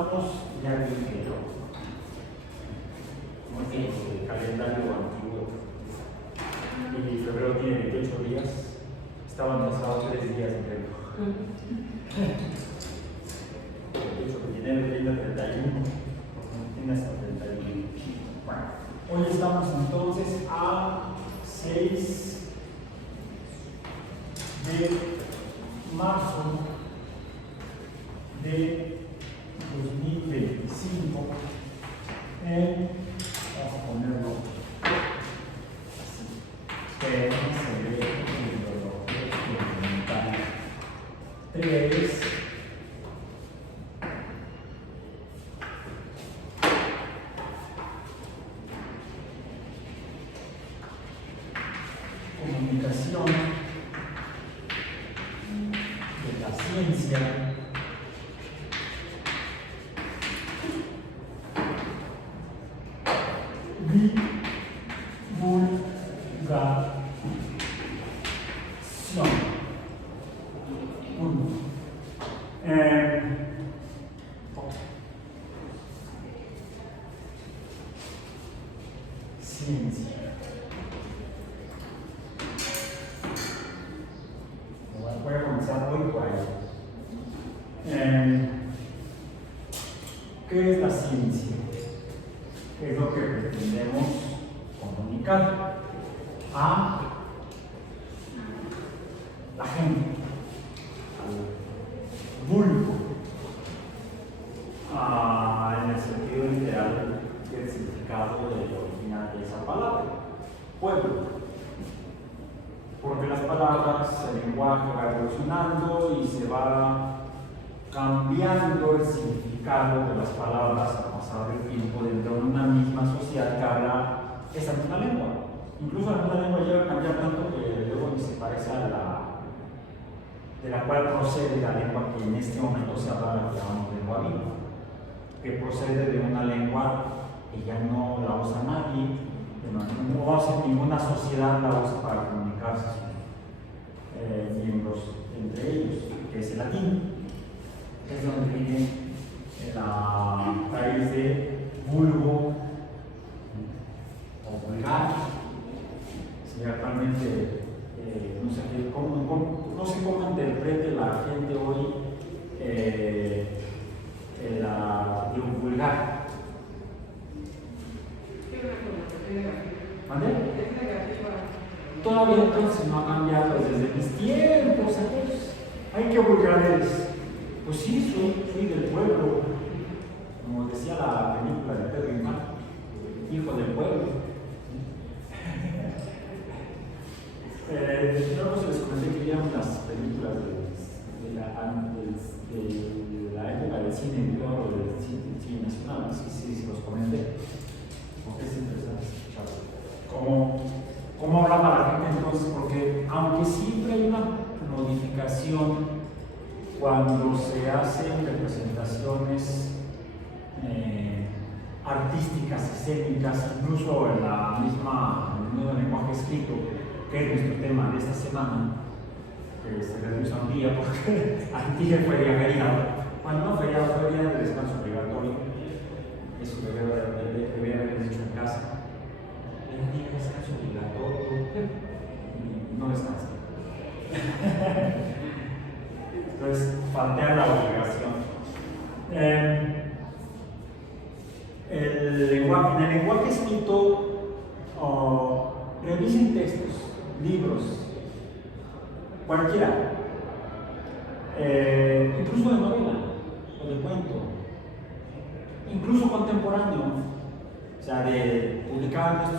estamos ya en enero. Como es el calendario antiguo. Y febrero tiene 28 días. Estaban pasados 3 días en febrero. 28, 29, 30, 31. Tiene hasta 31. Bueno, hoy estamos entonces a 6 de marzo de 2025. Vamos a ponerlo así. Que se ve el reloj experimental 3. Comunicación de la ciencia. Ciencia. Voy a comenzar muy por ahí. ¿Qué es la ciencia? ¿Qué es lo que pretendemos comunicar a la gente, al vulgo, en el sentido literal del significado del original de esa palabra, pueblo? Porque las palabras, el lenguaje va evolucionando y se va cambiando el significado de las palabras al pasar del tiempo dentro de una misma sociedad que habla esa misma lengua. Incluso la misma lengua llega a cambiar tanto que luego ni se parece a la de la cual procede la lengua que en este momento se habla, la que llamamos lengua viva, que procede de una lengua que ya no la usa nadie, no hace ninguna sociedad la usa para comunicarse sus miembros entre ellos, que es el latín. Es donde viene la raíz de vulgo o vulgar. Si actualmente no sé cómo interprete la gente hoy de un vulgar. ¿Vale? Todavía entonces no ha cambiado desde mis tiempos. Ay, qué vulgar eres. Pues sí, soy del pueblo, como decía la película de Pedro Infante, hijo del pueblo. Luego se les comenté que vieron las películas de la época del cine de oro, del cine nacional, sí, los comenté, porque es interesante escucharlo. ¿Cómo hablaba la gente entonces? Porque aunque siempre hay una modificación cuando se hacen representaciones artísticas, escénicas, incluso en el mismo lenguaje escrito, que es nuestro tema de esta semana, que se reduce a un día porque antes fue día feriado. Cuando no feriado, fue día de descanso obligatorio. Eso debería haber dicho en casa. El día de descanso obligatorio y no descansa. Entonces, faltea la obligación. En el lenguaje escrito, revisen textos, libros, cualquiera, incluso de novela o de cuento, incluso contemporáneo, o sea, de publicado en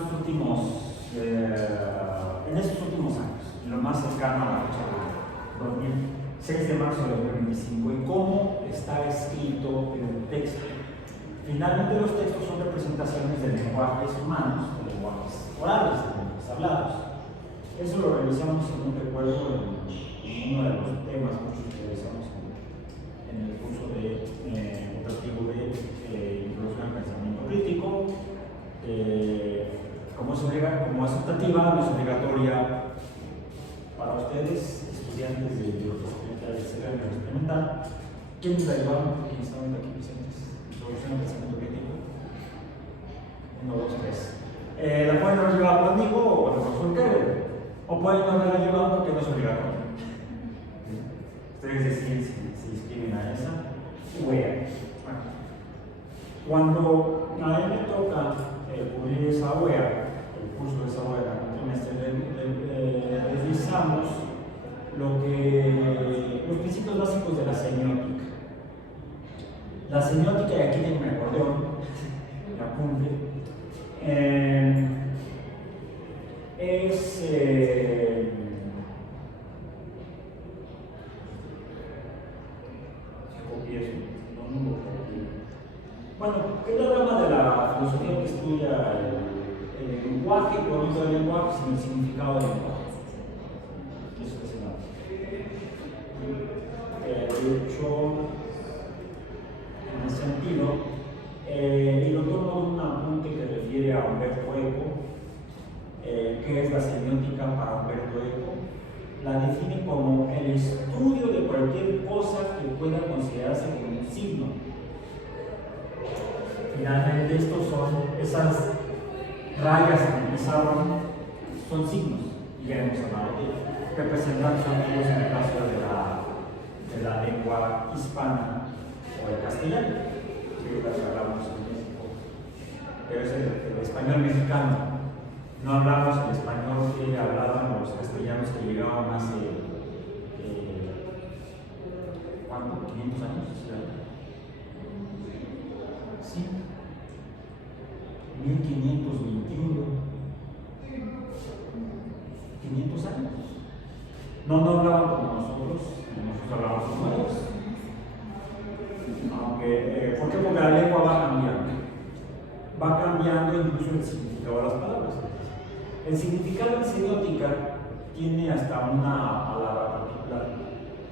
estos últimos años, lo más cercano a la fecha de 6 de marzo de 2025, y cómo está escrito el texto. Finalmente, los textos son representaciones de lenguajes humanos, de lenguajes orales, de lenguajes hablados. Eso lo revisamos en un recuerdo en uno de los temas muchos que revisamos en el curso operativo de introducción al pensamiento crítico. Como es optativa, no es obligatoria para ustedes, estudiantes de biología experimental. ¿Quiénes la llevaron? ¿Quiénes estaban aquí presentes? solución de pensamiento crítico. 1, 2, 3. La pueden haber llevado conmigo o con el profesor Keller, o pueden no haberla llevado porque no se obligaron. Ustedes deciden si inscriben a esa wea. Cuando a él me toca cubrir esa wea, el curso de esa wea, revisamos los principios básicos de la semiótica. La semiótica, y aquí tengo un acordeón, me apunte, bueno, es la rama de la filosofía que estudia el lenguaje, pero no solo el lenguaje, sino el significado del lenguaje. Eso es de hecho, en ese sentido, y lo tomo de un apunte que refiere a Humberto Eco, que es la semiótica para Humberto Eco. La define como el estudio de cualquier cosa que pueda considerarse como un signo. Finalmente, estos son esas rayas en el pizarrón, son signos, y ya hemos hablado de ellos, representan sonidos en el caso de la lengua hispana o el castellano, que es la que hablamos en México, pero es el español mexicano. No hablamos el español que hablaban los castellanos que llegaban hace ¿cuánto? ¿500 años? Sí, 1521, 500 años. No hablaban como nosotros hablábamos como ellos. Aunque, ¿por qué? Porque la lengua va cambiando incluso el significado de las palabras. El significado en semiótica tiene hasta una palabra particular.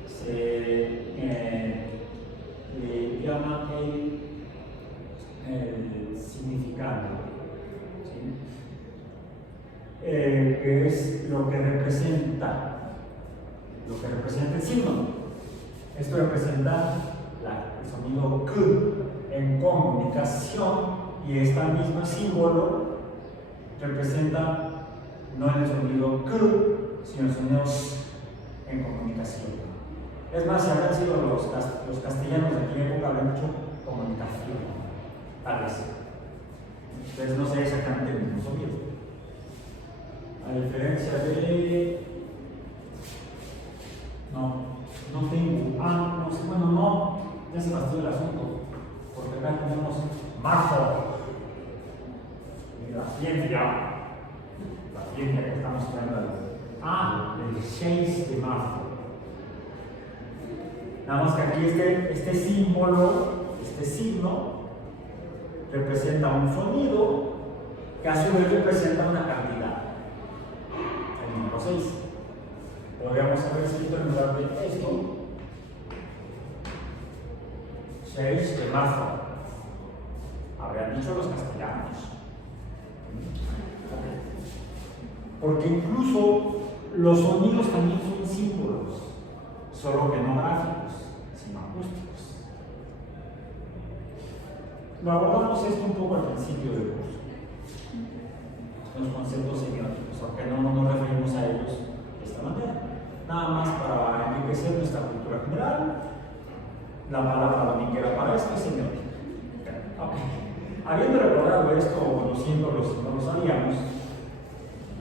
Se le llama el significado, ¿sí? Que es lo que representa el signo. Esto representa el sonido K en comunicación, y este mismo símbolo representa no el sonido K, sino el sonido S en comunicación. Es más, si habrían sido los castellanos de aquella época, habrían hecho comunicación, tal vez. Entonces no sé exactamente el mismo sonido. A diferencia de... No tengo... no sé, bueno, no, ya se fastidió el asunto, porque acá tenemos marzo. La ciencia que estamos tratando. El 6 de marzo. Nada más que aquí este símbolo, este signo, representa un sonido que a su vez representa una cantidad. El número 6. Podríamos haber escrito en lugar de esto 6 de marzo. Habrían dicho los castellanos. Porque incluso los sonidos también son símbolos, solo que no gráficos, sino acústicos. Lo abordamos esto un poco al principio del curso, los conceptos semióticos, aunque no nos referimos a ellos de esta manera. Nada más para enriquecer nuestra cultura general. La palabra dominguera para esto es semiótica. Habiendo recordado esto, conociéndolo si no lo sabíamos,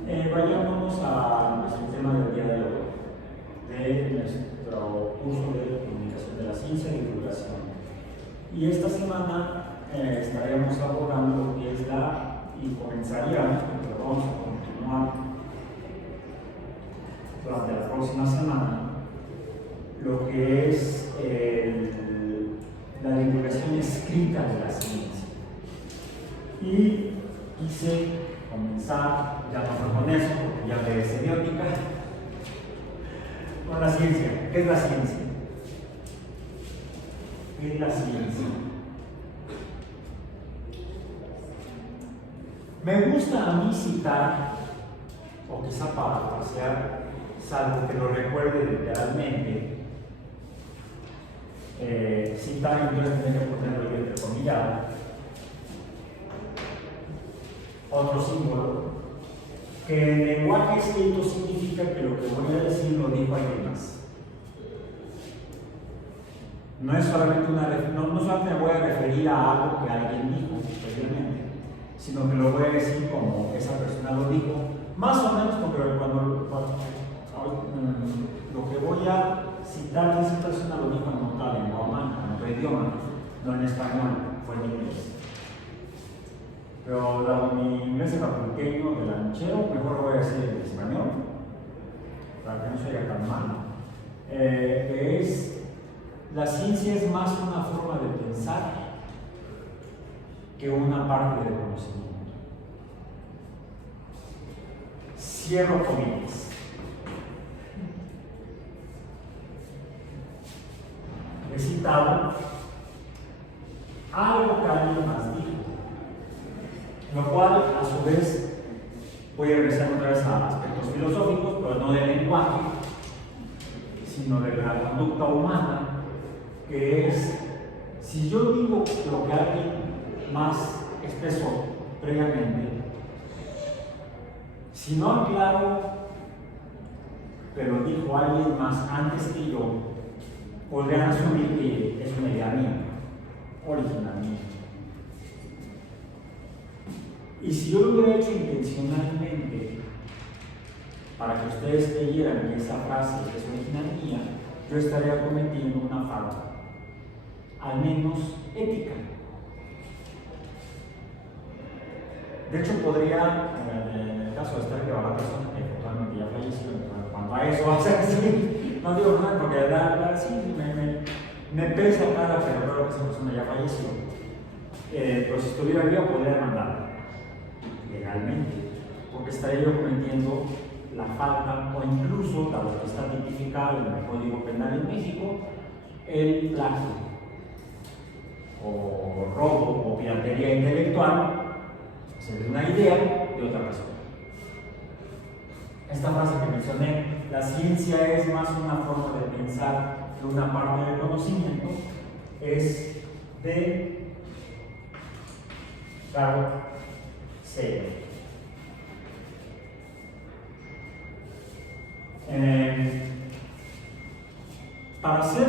vayámonos a nuestro tema del día de hoy, de nuestro curso de comunicación de la ciencia y divulgación. Y esta semana estaremos abordando lo que es y comenzaríamos, porque vamos a continuar durante la próxima semana, lo que es la divulgación escrita de la ciencia. Y quise comenzar, ya no fue con eso, porque ya de semiótica, con la ciencia. ¿Qué es la ciencia? ¿Qué es la ciencia? Me gusta a mí citar, o quizá parafrasear, salvo que lo recuerde literalmente, citar, entonces tendré que ponerlo entre comillas, entrecomillado otro símbolo que en lenguaje escrito significa que lo que voy a decir lo dijo alguien más. No es solamente no solamente me voy a referir a algo que alguien dijo previamente, sino que lo voy a decir como esa persona lo dijo, más o menos porque lo que voy a citar de esa persona lo dijo en otra lengua humana, en otro idioma, no en español, fue en inglés. Pero dado mi inglés es pequeño, de lanchero, mejor lo voy a decir en español, para que no se oiga tan mal. La ciencia es más una forma de pensar que una parte del conocimiento. Cierro comillas. He citado algo que alguien más dijo, lo cual a su vez voy a regresar otra vez a aspectos filosóficos, pero no del lenguaje, sino de la conducta humana, que es, si yo digo lo que alguien más expresó previamente, si no aclaro, pero dijo alguien más antes que yo, podrían asumir que es una idea mía, originalmente. Y si yo lo hubiera hecho intencionalmente, para que ustedes creyeran que esa frase es original mía, yo estaría cometiendo una falta, al menos ética. De hecho, podría, en el caso de estar que va la persona que actualmente ya falleció, cuando a eso hace así, no digo nada porque sí, me pesa cara, pero creo que esa persona ya falleció. Pero si estuviera viva, podría demandarla legalmente, porque estaría yo cometiendo la falta, o incluso, dado que está tipificado en el Código Penal en México, el plagio, o robo, o piratería intelectual, de una idea de otra persona. Esta frase que mencioné, la ciencia es más una forma de pensar que una parte del conocimiento, es de Carl Sagan. Para ser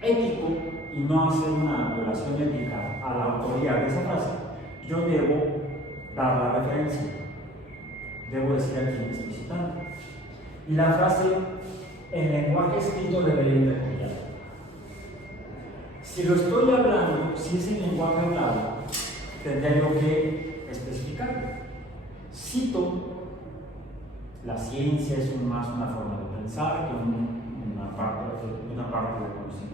ético y no hacer una violación ética a la autoría de esa frase, yo debo dar la referencia, debo decir a quién estoy citando. Y la frase en lenguaje escrito debería intercambiar. Si lo estoy hablando, si es en lenguaje hablado, tendría yo que especificar. Cito: la ciencia es más una forma de pensar que una parte del conocimiento.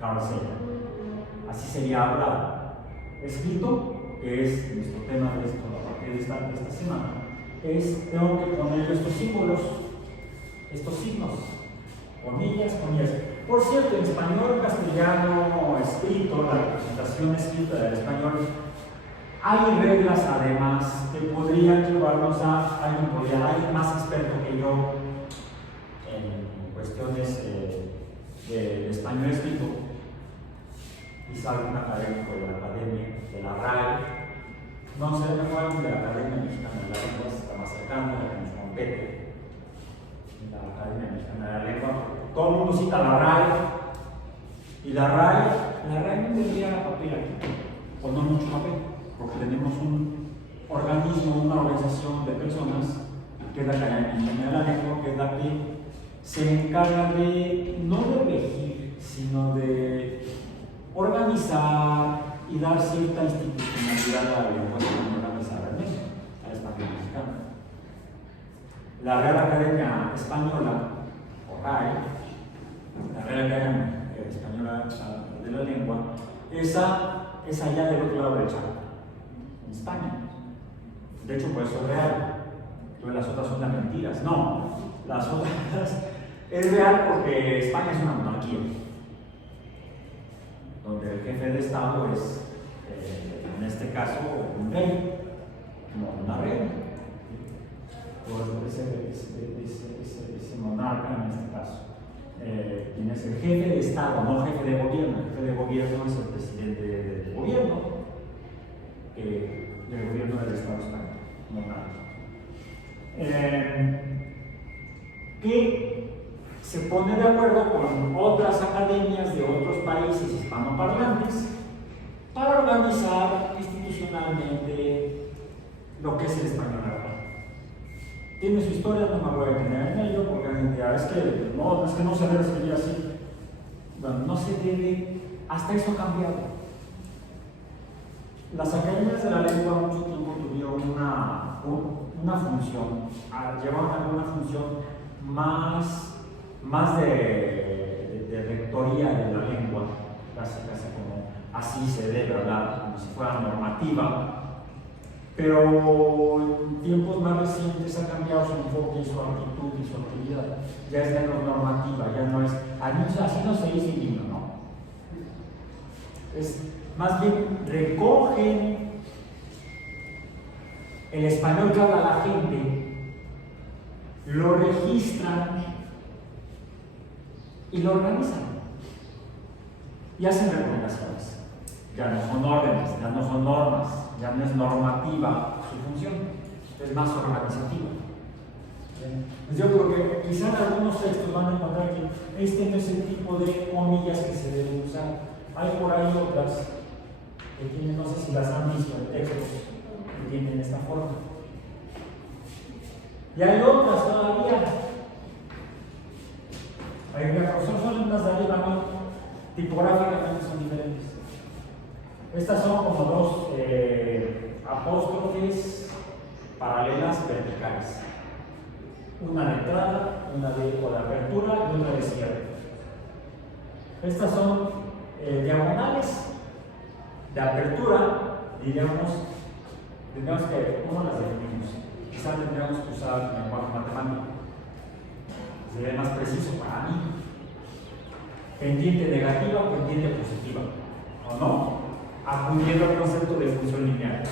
Carl Sagan. Así sería hablado. Escrito, que es nuestro tema de esto a partir de esta semana, tengo que poner estos símbolos, estos signos, comillas, comillas. Por cierto, en español, castellano, escrito, la representación escrita del español, hay reglas además que podrían llevarnos a alguien más experto que yo en cuestiones de español escrito, quizá algún académico de la academia, de la RAE, no sé, mejor alguien de la Academia Mexicana de la Lengua, está más cercano, la que nos compete, la Academia Mexicana de la Lengua. Todo el mundo cita la RAE, y la RAE no tendría papel aquí, o no mucho papel, porque tenemos un organismo, una organización de personas, que es la Academia Mexicana de la Lengua, que es la que se encarga de, no de regir, sino de organizar y dar cierta institucionalidad a la lengua organizada en México, al español mexicano. La Real Academia Española, o RAE, la Real Academia Española de la Lengua, esa es allá del otro lado del charco, en España. De hecho, por eso es real. Todas las otras son las mentiras. No, las otras es real porque España es una monarquía, donde el jefe de Estado es, en este caso, un rey, no una reina, o ese monarca en este caso. quien es el jefe de Estado, no jefe de gobierno. El jefe de gobierno es el presidente del gobierno del Estado español, no nada. Que se pone de acuerdo con otras academias de otros países hispanoparlantes para organizar institucionalmente lo que es el español actual. Tiene su historia, no me voy a detener en ello, porque alguien dirá, es que no se debe escribir así. Bueno, no se debe, hasta eso ha cambiado. Las academias de la lengua mucho tiempo tuvieron una función, llevaban alguna función más de rectoría de la lengua, casi como así se debe hablar, como si fuera normativa. Pero en tiempos más recientes ha cambiado su enfoque, su actitud y su actividad. Ya es menos normativa, ya no es, así no se dice niño, ¿no? Es más bien recogen el español que habla la gente, lo registran y lo organizan. Y hacen recomendaciones. Ya no son órdenes, ya no son normas, ya no es normativa su función, es más organizativa. Pues yo creo que quizá en algunos textos van a encontrar que este no es el tipo de comillas que se deben usar. Hay por ahí otras que tienen, no sé si las han visto en textos que tienen esta forma. Y hay otras todavía. Son las de arriba, ¿no? Tipográficamente son diferentes. Estas son como dos apóstrofes paralelas verticales. Una de entrada, una de apertura y otra de cierre. Estas son diagonales de apertura, tendríamos que, ¿cómo las definimos? Quizás tendríamos que usar el lenguaje matemático. Sería más preciso para mí. Pendiente negativa, pendiente positiva. ¿O no? Acudiendo al concepto de función lineal.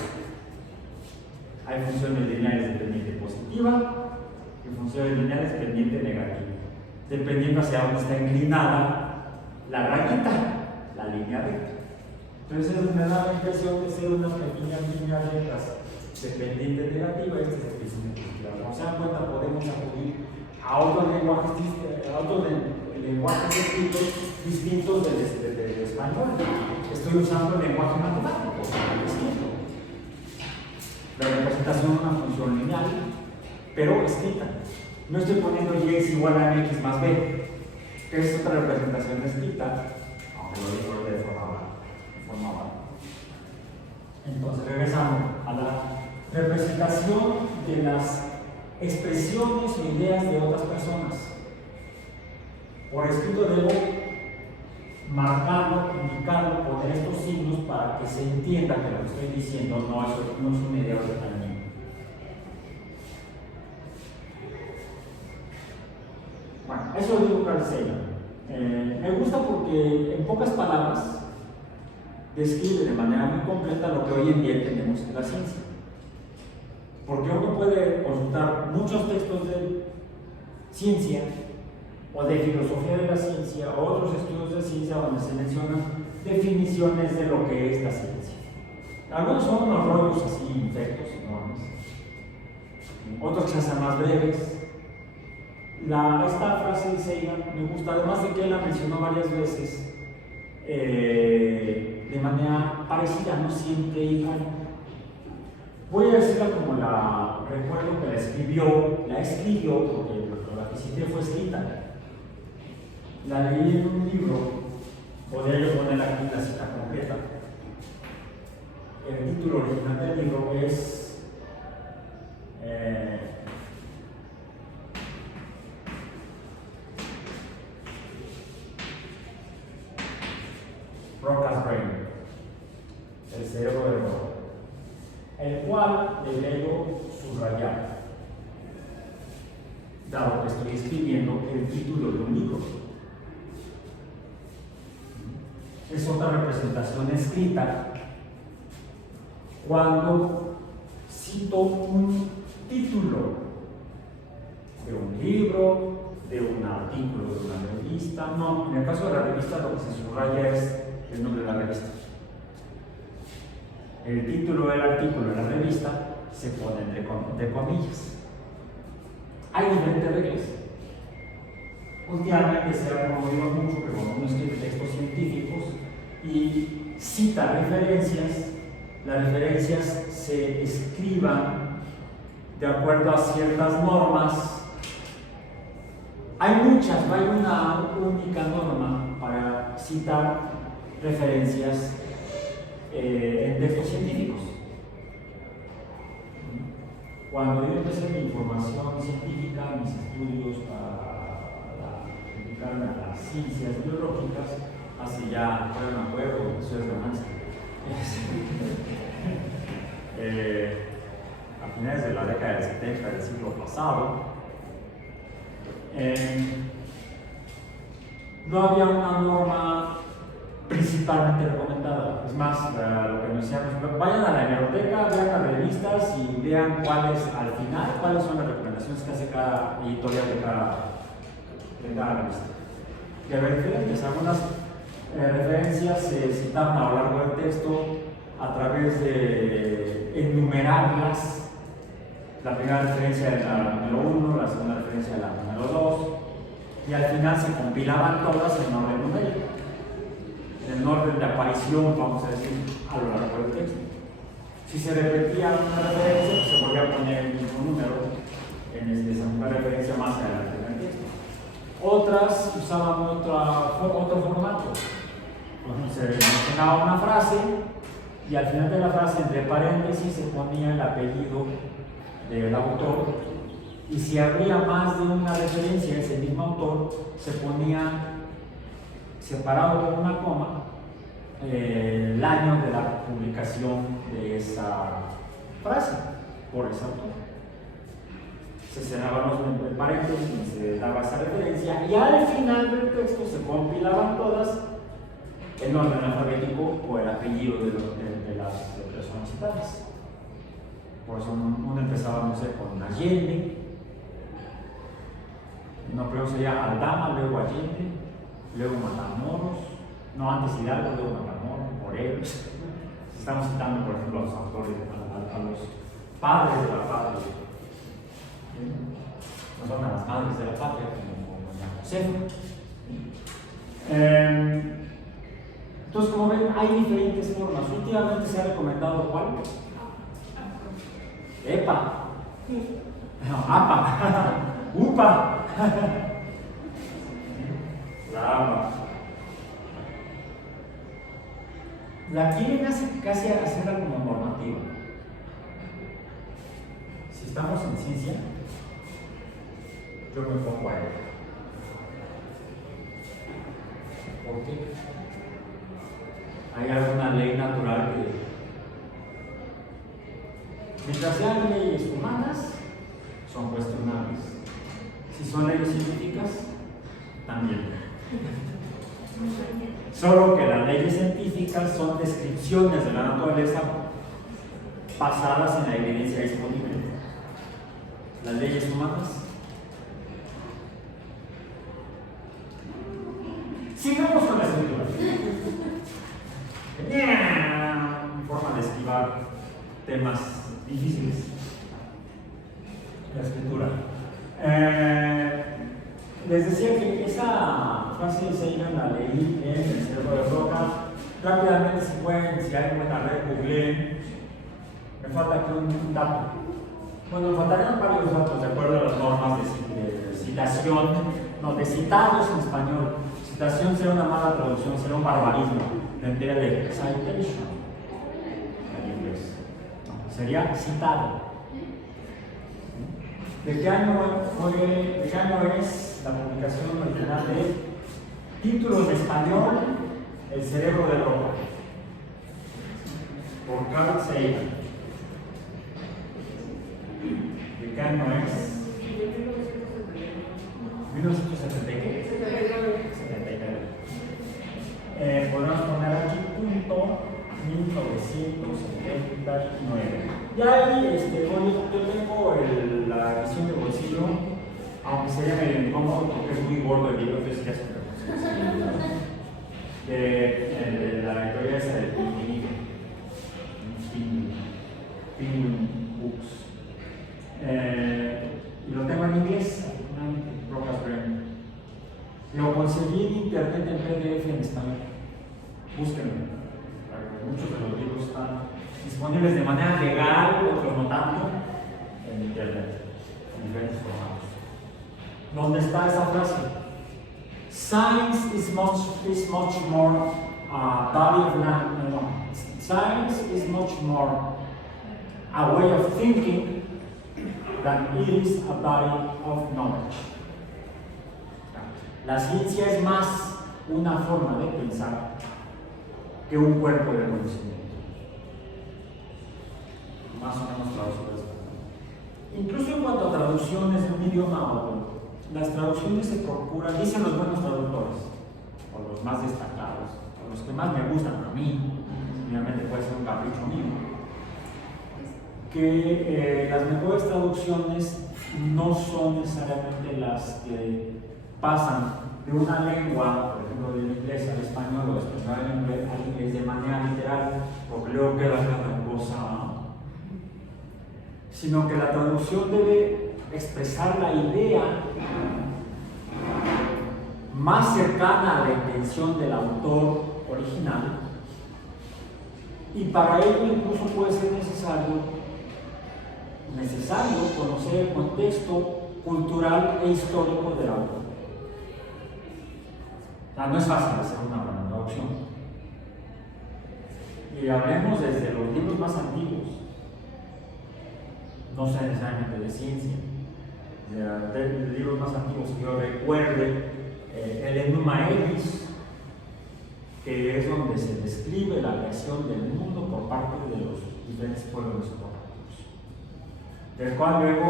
Hay funciones lineales de pendiente positiva y funciones lineales de pendiente negativa, dependiendo hacia dónde está inclinada la rayita, la línea recta. Entonces eso me da la impresión de ser unas pequeñas líneas rectas de pendiente negativa, este es el pendiente positiva. Como se dan cuenta, podemos acudir a otros lenguajes escritos distintos del español. Estoy usando el lenguaje matemático, escrito. La representación es una función lineal, pero escrita. No estoy poniendo y es igual a mx más b, que es otra representación escrita, aunque lo digo de forma oral. Entonces regresamos a la representación de las expresiones o ideas de otras personas. Por escrito debo marcarlo, indicarlo, poner estos signos para que se entienda que lo que estoy diciendo no es una idea original mía. Bueno, eso lo digo Carl Sagan. Me gusta porque en pocas palabras describe de manera muy completa lo que hoy en día tenemos en la ciencia. Porque uno puede consultar muchos textos de ciencia o de filosofía de la ciencia o otros estudios de ciencia donde se mencionan definiciones de lo que es la ciencia. Algunos son unos rollos así infectos, enormes, otros se hacen más breves. Esta frase de Sagan me gusta, además de que él la mencionó varias veces de manera parecida, no siempre igual. Voy a decirla como la recuerdo que la escribió porque la que cité fue escrita. La leí en un libro, podría yo poner aquí la cita completa. El título original del libro es Roca's Brain, el cerebro de Roca, el cual le leo subrayado, dado que estoy escribiendo el título de un libro. Es otra representación escrita cuando cito un título de un libro, de un artículo de una revista. No, en el caso de la revista lo que se subraya es el nombre de la revista. El título del artículo de la revista se pone entre comillas. Hay diferentes reglas. Últimamente se ha promovido mucho que cuando uno escribe textos científicos y cita referencias, las referencias se escriban de acuerdo a ciertas normas. Hay muchas, no hay una única norma para citar referencias en textos científicos. Cuando yo empecé mi formación científica, mis estudios para dedicarme a las ciencias biológicas, hace ya, no me acuerdo, eso es romance, a finales de la década del 70 del siglo pasado, no había una norma principalmente recomendada. Es más, lo que nos decían, vayan a la hemeroteca, vean las revistas y vean cuáles, al final, cuáles son las recomendaciones que hace cada editorial de cada revista. Y había diferentes, algunas referencias se citaban a lo largo del texto a través de enumerarlas. La primera referencia era la número 1, la segunda referencia era la número 2, y al final se compilaban todas en orden numérico, en el orden de aparición, vamos a decir, a lo largo del texto. Si se repetía una referencia, pues se volvía a poner el mismo número en esa misma referencia más adelante en el texto. Otras usaban otro formato. Se mencionaba una frase y al final de la frase, entre paréntesis, se ponía el apellido del autor, y si habría más de una referencia a ese mismo autor, se ponía separado con una coma el año de la publicación de esa frase por ese autor. Se cerraban los paréntesis y se daba esa referencia, y al final del texto se compilaban todas en orden alfabético o el apellido de las personas citadas. Por eso uno empezaba, no sé, con Allende, no, primero sería Aldama, luego Allende, luego Matamoros, no, antes Hidalgo, luego Matamoros, Morelos. Estamos citando, por ejemplo, a los autores, a los padres de la patria, no son a las madres de la patria, como doña Josefa. Entonces, como ven, hay diferentes formas. Últimamente se ha recomendado ¿cuál? EPA. No, APA. UPA. La APA. La quieren casi hacerla como normativa. Si estamos en ciencia, yo me pongo a ella. ¿Por qué? Hay alguna ley natural que, mientras sean leyes humanas, son cuestionables. Si son leyes científicas, también. Solo que las leyes científicas son descripciones de la naturaleza basadas en la evidencia disponible. Las leyes humanas. Sigamos con la escritura. Forma de esquivar temas difíciles. La escritura. Les decía que esa frase de Sagan la leí en El cerebro de Broca. Rápidamente, si hay una red, googleen. Me falta aquí un dato. Bueno, me faltarían varios datos de acuerdo a las normas de citación, no, de citados en español. Citación será una mala traducción, será un barbarismo. Tendría de citation en inglés. No, sería citado. ¿De qué año es la publicación original de título en español? El cerebro de Broca, por Carl Sagan. ¿De qué año es? 1979. Podemos poner aquí punto 1979. Y ahí yo tengo la edición de bolsillo, aunque aunque sería medio incómodo porque es muy gordo el libro, entonces ya se de la editorial esa de Penguin Books. Y lo tengo en inglés, lo conseguí en internet en PDF en español. Búsquenlo. Muchos de los libros están disponibles de manera legal, otros no tanto, en internet, en diferentes formatos. ¿Dónde está esa frase? Science is much more body of knowledge. No. Science is much more a way of thinking than it is a body of knowledge. La ciencia es más una forma de pensar que un cuerpo de conocimiento. Más o menos traducido esto. Incluso en cuanto a traducciones de un idioma a otro, las traducciones se procuran, dicen los buenos traductores, o los más destacados, o los que más me gustan a mí, obviamente puede ser un capricho mío, que las mejores traducciones no son necesariamente las que pasan de una lengua, por ejemplo, del inglés al español o del español al inglés de manera literal, porque luego queda cada cosa, sino que la traducción debe expresar la idea más cercana a la intención del autor original, y para ello incluso puede ser necesario conocer el contexto cultural e histórico del autor. O sea, no es fácil hacer una buena traducción. Y hablemos desde los libros más antiguos, no sé necesariamente de ciencia, de libros más antiguos que yo recuerde, el Enuma Elish, que es donde se describe la creación del mundo por parte de los diferentes pueblos mesopotámicos, del cual luego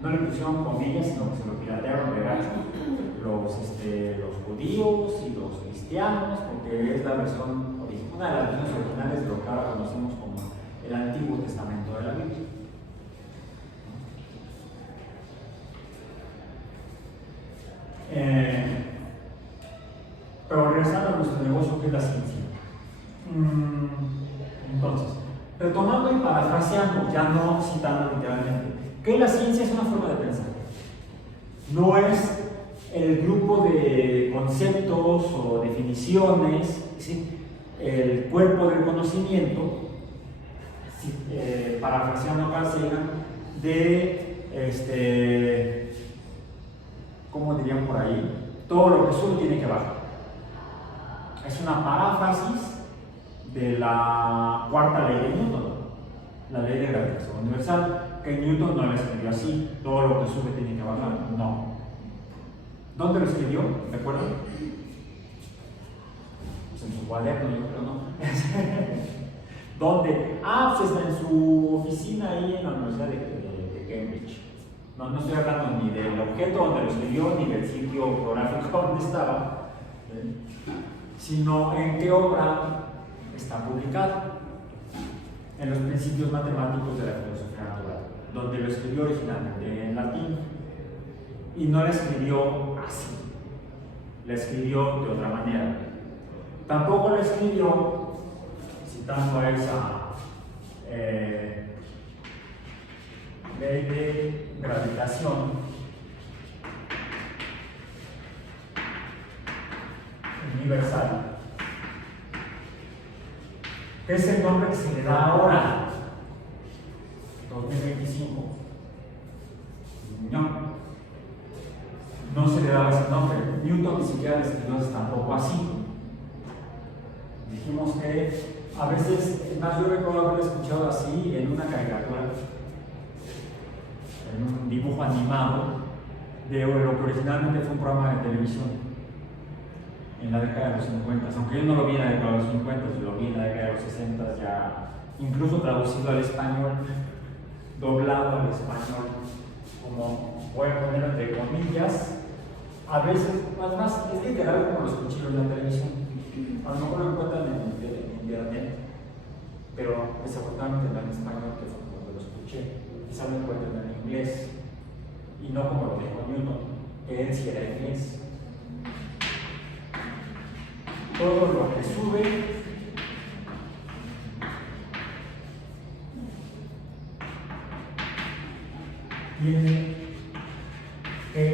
no le pusieron comillas, sino que se lo piratearon de gacho los judíos y los cristianos, porque es la versión original, una de las versiones originales de lo que ahora conocemos como el Antiguo Testamento de la Biblia. Pero regresando a nuestro negocio, que es la ciencia. Entonces, retomando y parafraseando, ya no citando literalmente, que la ciencia es una forma de pensar. No es el grupo de conceptos o definiciones, ¿sí? El cuerpo del conocimiento, ¿sí? Parafraseando a Carl Sagan, de, ¿cómo dirían por ahí? Todo lo que sube tiene que bajar. Es una paráfrasis de la cuarta ley de Newton, la ley de gravitación universal, que Newton no la escribió así, todo lo que sube tiene que bajar, no. ¿Dónde lo escribió? ¿Recuerdan? Pues en su cuaderno, yo creo, ¿no? ¿Dónde? Pues en su oficina ahí en la Universidad de Cambridge. No estoy hablando ni del objeto donde lo escribió, ni del sitio geográfico donde estaba, sino en qué obra está publicado. En los principios matemáticos de la filosofía natural, donde lo escribió originalmente en latín. Y no la escribió así, la escribió de otra manera. Tampoco la escribió citando a esa ley de gravitación universal, que es el nombre que se le da ahora, 2025. No se le daba ese nombre. Newton ni siquiera le escribió tampoco así. Dijimos que a veces, más yo recuerdo haberlo escuchado así en una caricatura, en un dibujo animado de lo que originalmente fue un programa de televisión en la década de los 50, aunque yo no lo vi en la década de los 50, yo lo vi en la década de los 60, ya incluso traducido al español, doblado al español, como voy a poner entre comillas, a veces, más es literal como lo escuché en la televisión. A lo mejor lo encuentran en internet, pero desafortunadamente no en español, que fue como lo escuché, quizá lo encuentran en inglés, y no como lo dijo Newton. él si era inglés. Todo lo que sube tiene que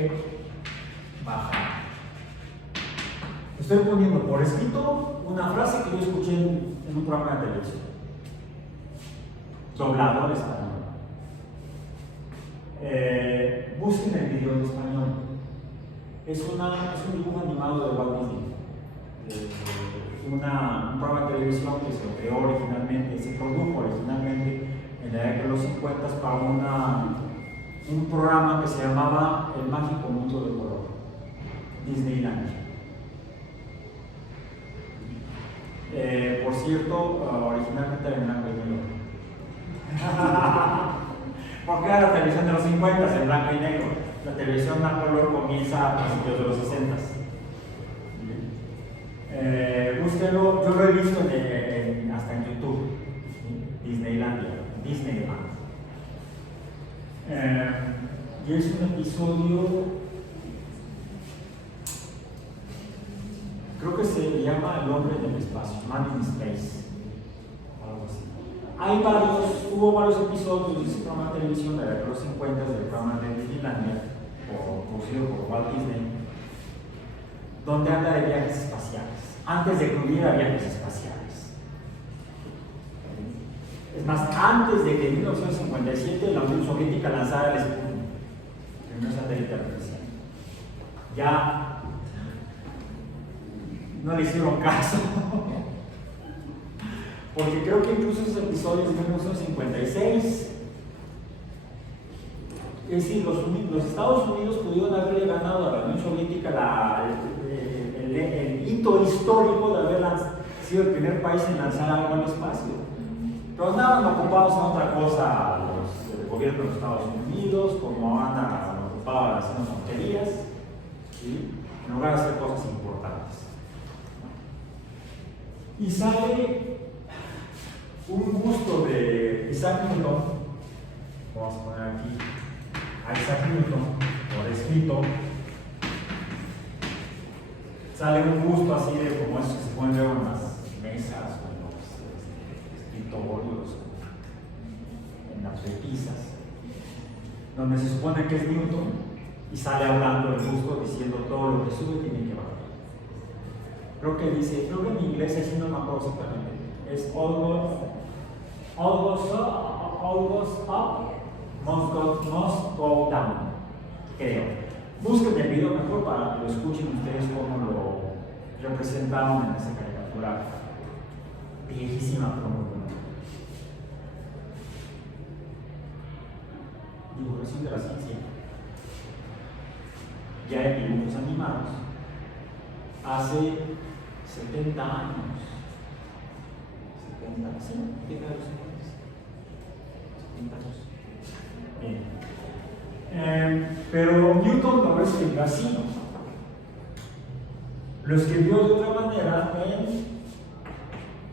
bajar. Estoy poniendo por escrito una frase que yo escuché en un programa de televisión, doblado al español. Busquen el video en español. Es un dibujo animado de Walt Disney. Un programa de televisión que se creó originalmente, se produjo originalmente en la década de los 50 para un programa que se llamaba El Mágico Mundo de Color, Disneyland. Por cierto, originalmente era en blanco y negro. Porque era la televisión de los 50 en blanco y negro. La televisión a color comienza a principios de los 60. Búsquenlo, yo lo he visto hasta en YouTube. Disneyland. Y es un episodio, creo que se llama El Hombre en el Espacio, Man in Space, algo así. Hubo varios episodios de ese programa de televisión de los 50 del programa de Disneylandia, producido por Walt Disney, donde habla de viajes espaciales, antes de que hubiera viajes espaciales. Es más, antes de que en 1957 la Unión Soviética lanzara el Sputnik, el primer satélite artificial. Ya no le hicieron caso, porque creo que incluso esos episodios de 1956, es decir, los Estados Unidos pudieron haberle ganado a la Unión Soviética el hito histórico de haber sido el primer país en lanzar algo al espacio. Pero andaban ocupados en otra cosa el gobierno de los Estados Unidos, como andan ocupados haciendo tonterías, ¿sí? En lugar de hacer cosas importantes. Y sale un busto de Isaac Newton, vamos a poner aquí a Isaac Newton por escrito. Sale un busto así de como esos que se pueden ver en las mesas o en los escritorios, en las repisas, donde se supone que es Newton, y sale hablando el busto diciendo todo lo que sube tiene que bajar. Creo que en inglés así no me acuerdo exactamente, es all goes up, must go down, creo. Busquen el video mejor para que lo escuchen ustedes cómo lo representaron en esa caricatura viejísima, pero muy buena. Divulgación de la ciencia. Ya hay dibujos animados hace 70 años. 70, sí, ¿qué tal los 70 años? Bien. Pero Newton no lo escribió así, ¿no? Lo escribió de otra manera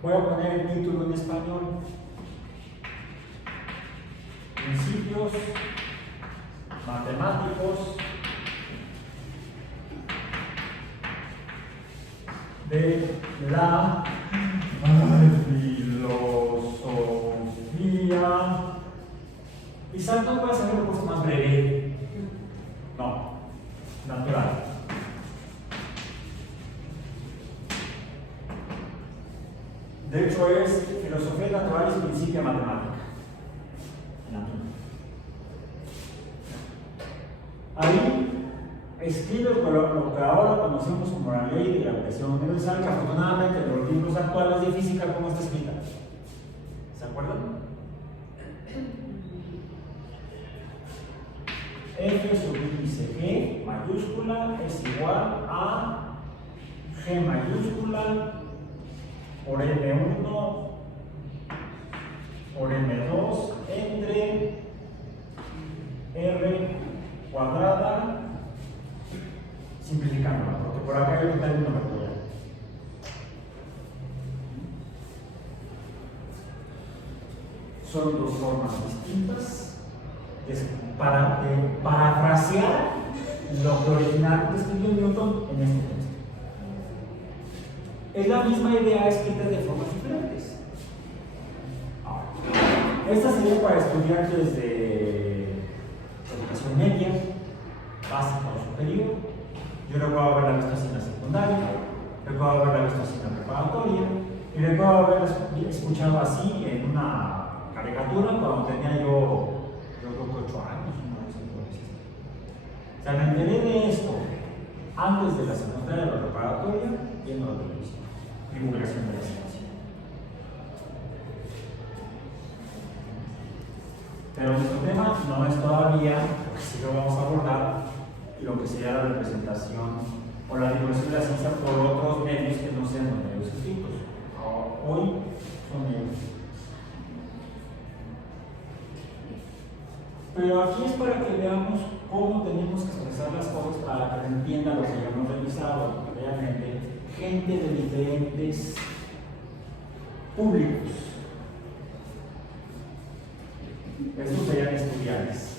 voy a poner el título en español: Principios matemáticos de la filosofía. Quizás no puede ser una cosa más breve. No, natural. De hecho, es filosofía natural y principio matemática. Ahí escribe lo que ahora conocemos como la ley de gravitación universal, que afortunadamente en los libros actuales de física, ¿cómo está escrita? ¿Se acuerdan? F subíndice G mayúscula es igual a G mayúscula por M1 por M2 entre R cuadrada, simplificándola, porque por acá hay un término vectorial. Son dos formas distintas para parafrasear lo que originalmente escribió Newton en este texto. Es la misma idea escrita de formas diferentes. Esta sería para estudiantes de educación media, básica o superior. Yo recuerdo haberla visto así en la secundaria, recuerdo haberla visto así en la preparatoria, y recuerdo haberla escuchado así en una caricatura cuando tenía yo creo que 8 años. O sea, me enteré de esto antes de la secundaria de la preparatoria viendo la televisión, divulgación de la ciencia. Pero nuestro tema no es todavía, porque sí lo vamos a abordar, lo que sería la representación o la divulgación de la ciencia por otros medios que no sean los medios escritos. Hoy son medios. Pero aquí es para que veamos cómo tenemos que expresar las cosas para que entienda lo que ya hemos revisado, realmente, gente de diferentes públicos. Estos serían estudiantes,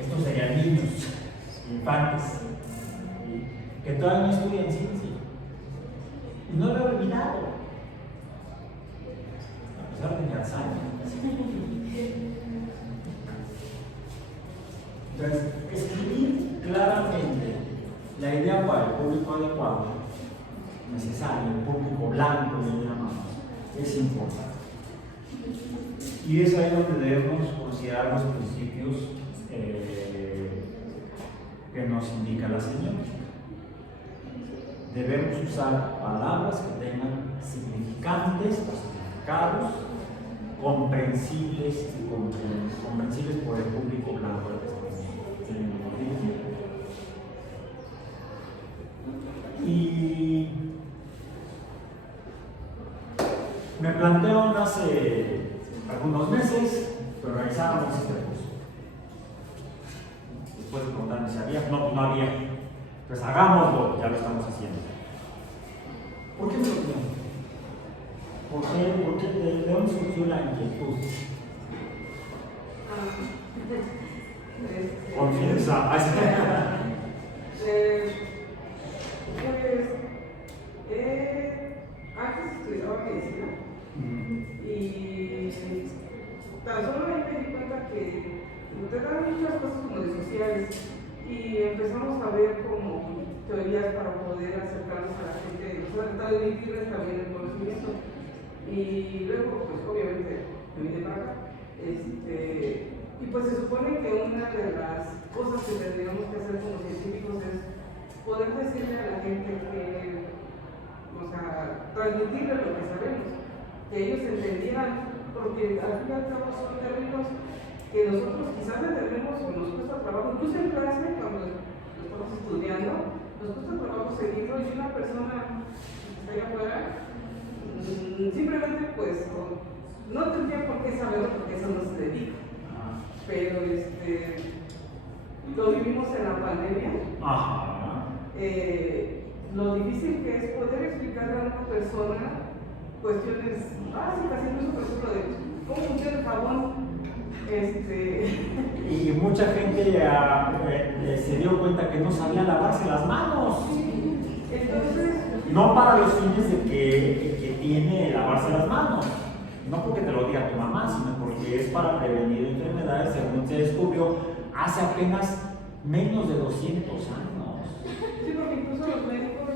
estos serían niños, infantes, que todavía no estudian ciencia. Y no lo he olvidado, a pesar de mi Alzheimer. Entonces, escribir claramente la idea para el público adecuado, necesario, el público blanco, le llamamos, es importante. Y es ahí donde debemos considerar los principios que nos indica la semiótica. Debemos usar palabras que tengan significantes o significados comprensibles y comprensibles por el público blanco al que estamos dirigiendo. Y me plantearon hace algunos meses que organizábamos este curso. Después de preguntarme si había, no había. Pues hagámoslo, ya lo estamos haciendo. ¿Por qué me lo pregunto? ¿De dónde surgió la inquietud? Confianza. Antes estudiaba medicina y tan solo ahí me di cuenta que te dan muchas cosas como de sociales y empezamos a ver como teorías para poder acercarnos a la gente, o sea, transmitirles también el conocimiento. Y luego, pues obviamente, me vine para acá. Y pues se supone que una de las cosas que tendríamos que hacer como científicos es poder decirle a la gente que, o sea, transmitirle lo que sabemos, que ellos entendieran, porque al fin y al cabo son términos que nosotros quizás entendemos o nos cuesta trabajo, incluso en clase, cuando estamos estudiando, nos cuesta trabajo seguirlo y una persona que está allá afuera, simplemente pues no tendría por qué saberlo porque eso no se dedica. Pero lo vivimos en la pandemia. Lo difícil que es poder explicarle a una persona cuestiones básicas, incluso por ejemplo de cómo funciona el jabón. Y mucha gente se dio cuenta que no sabía lavarse las manos. Sí. Entonces, no para los fines de que tiene lavarse las manos, no porque te lo diga tu mamá, sino porque es para prevenir enfermedades, según se descubrió hace apenas menos de 200 años. Sí, porque incluso los médicos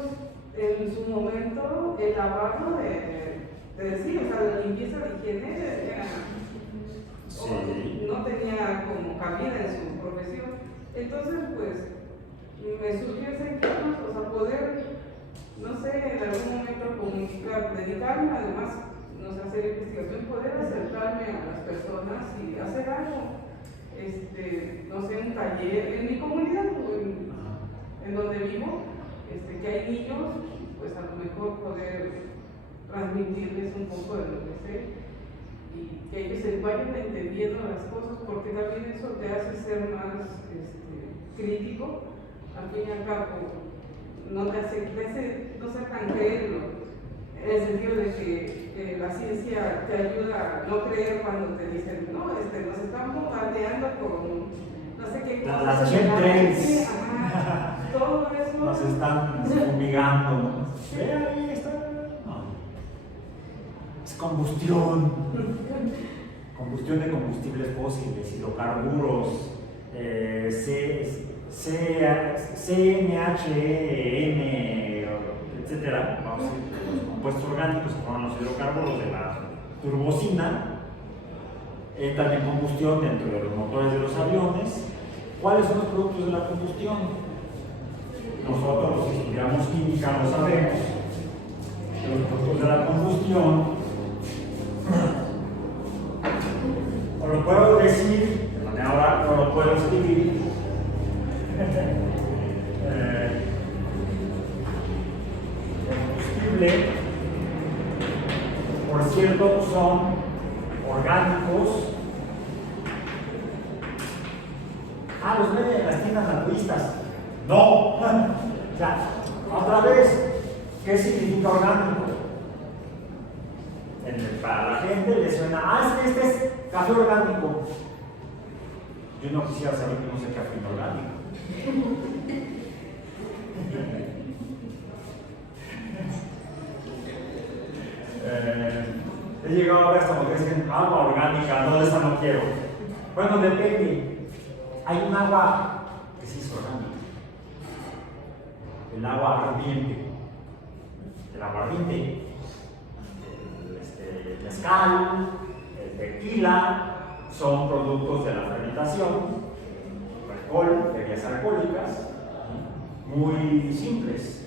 en su momento el lavado de decir, o sea, la limpieza de higiene era, sí, no tenía como cabida en su profesión. Entonces, pues, me surgió esa inquietud, o sea, poder, no sé, en algún momento comunicar, dedicarme además, no sé, hacer investigación, poder acercarme a las personas y hacer algo, no sé, un taller en mi comunidad, en donde vivo, que hay niños, pues a lo mejor poder transmitirles un poco de lo que sé y que ellos se vayan entendiendo las cosas, porque también eso te hace ser más crítico, al fin y al cabo, no te hace no ser tan crédulo, en el sentido de que la ciencia te ayuda a no creer cuando te dicen, no, nos están bombardeando con, no no sé qué Las cosas. chemtrails. Ajá, todo eso. Nos están fumigando, ¿no? Ve ahí está. No. Es combustión. Combustión de combustibles fósiles, hidrocarburos, CNHN, etcétera. Vamos a decir, los compuestos orgánicos que forman los hidrocarburos de la turbocina. También combustión dentro de los motores de los aviones. ¿Cuáles son los productos de la combustión? Nosotros, los que estudiamos química, lo sabemos. Los productos de la combustión, o lo puedo decir de manera oral, o lo puedo escribir. Combustible, por cierto, son orgánicos. Los venden en las tiendas naturistas. No. O sea, otra vez, ¿qué significa orgánico? Para la gente le suena, es que este es café orgánico. Yo no quisiera saber cómo es el café orgánico. He llegado a ver hasta porque dicen agua orgánica, no, de esa no quiero. Bueno, depende. Hay un agua que sí es orgánica. El agua ardiente. El aguardiente, el mezcal, el tequila, son productos de la fermentación, alcohol, bebidas alcohólicas, muy simples.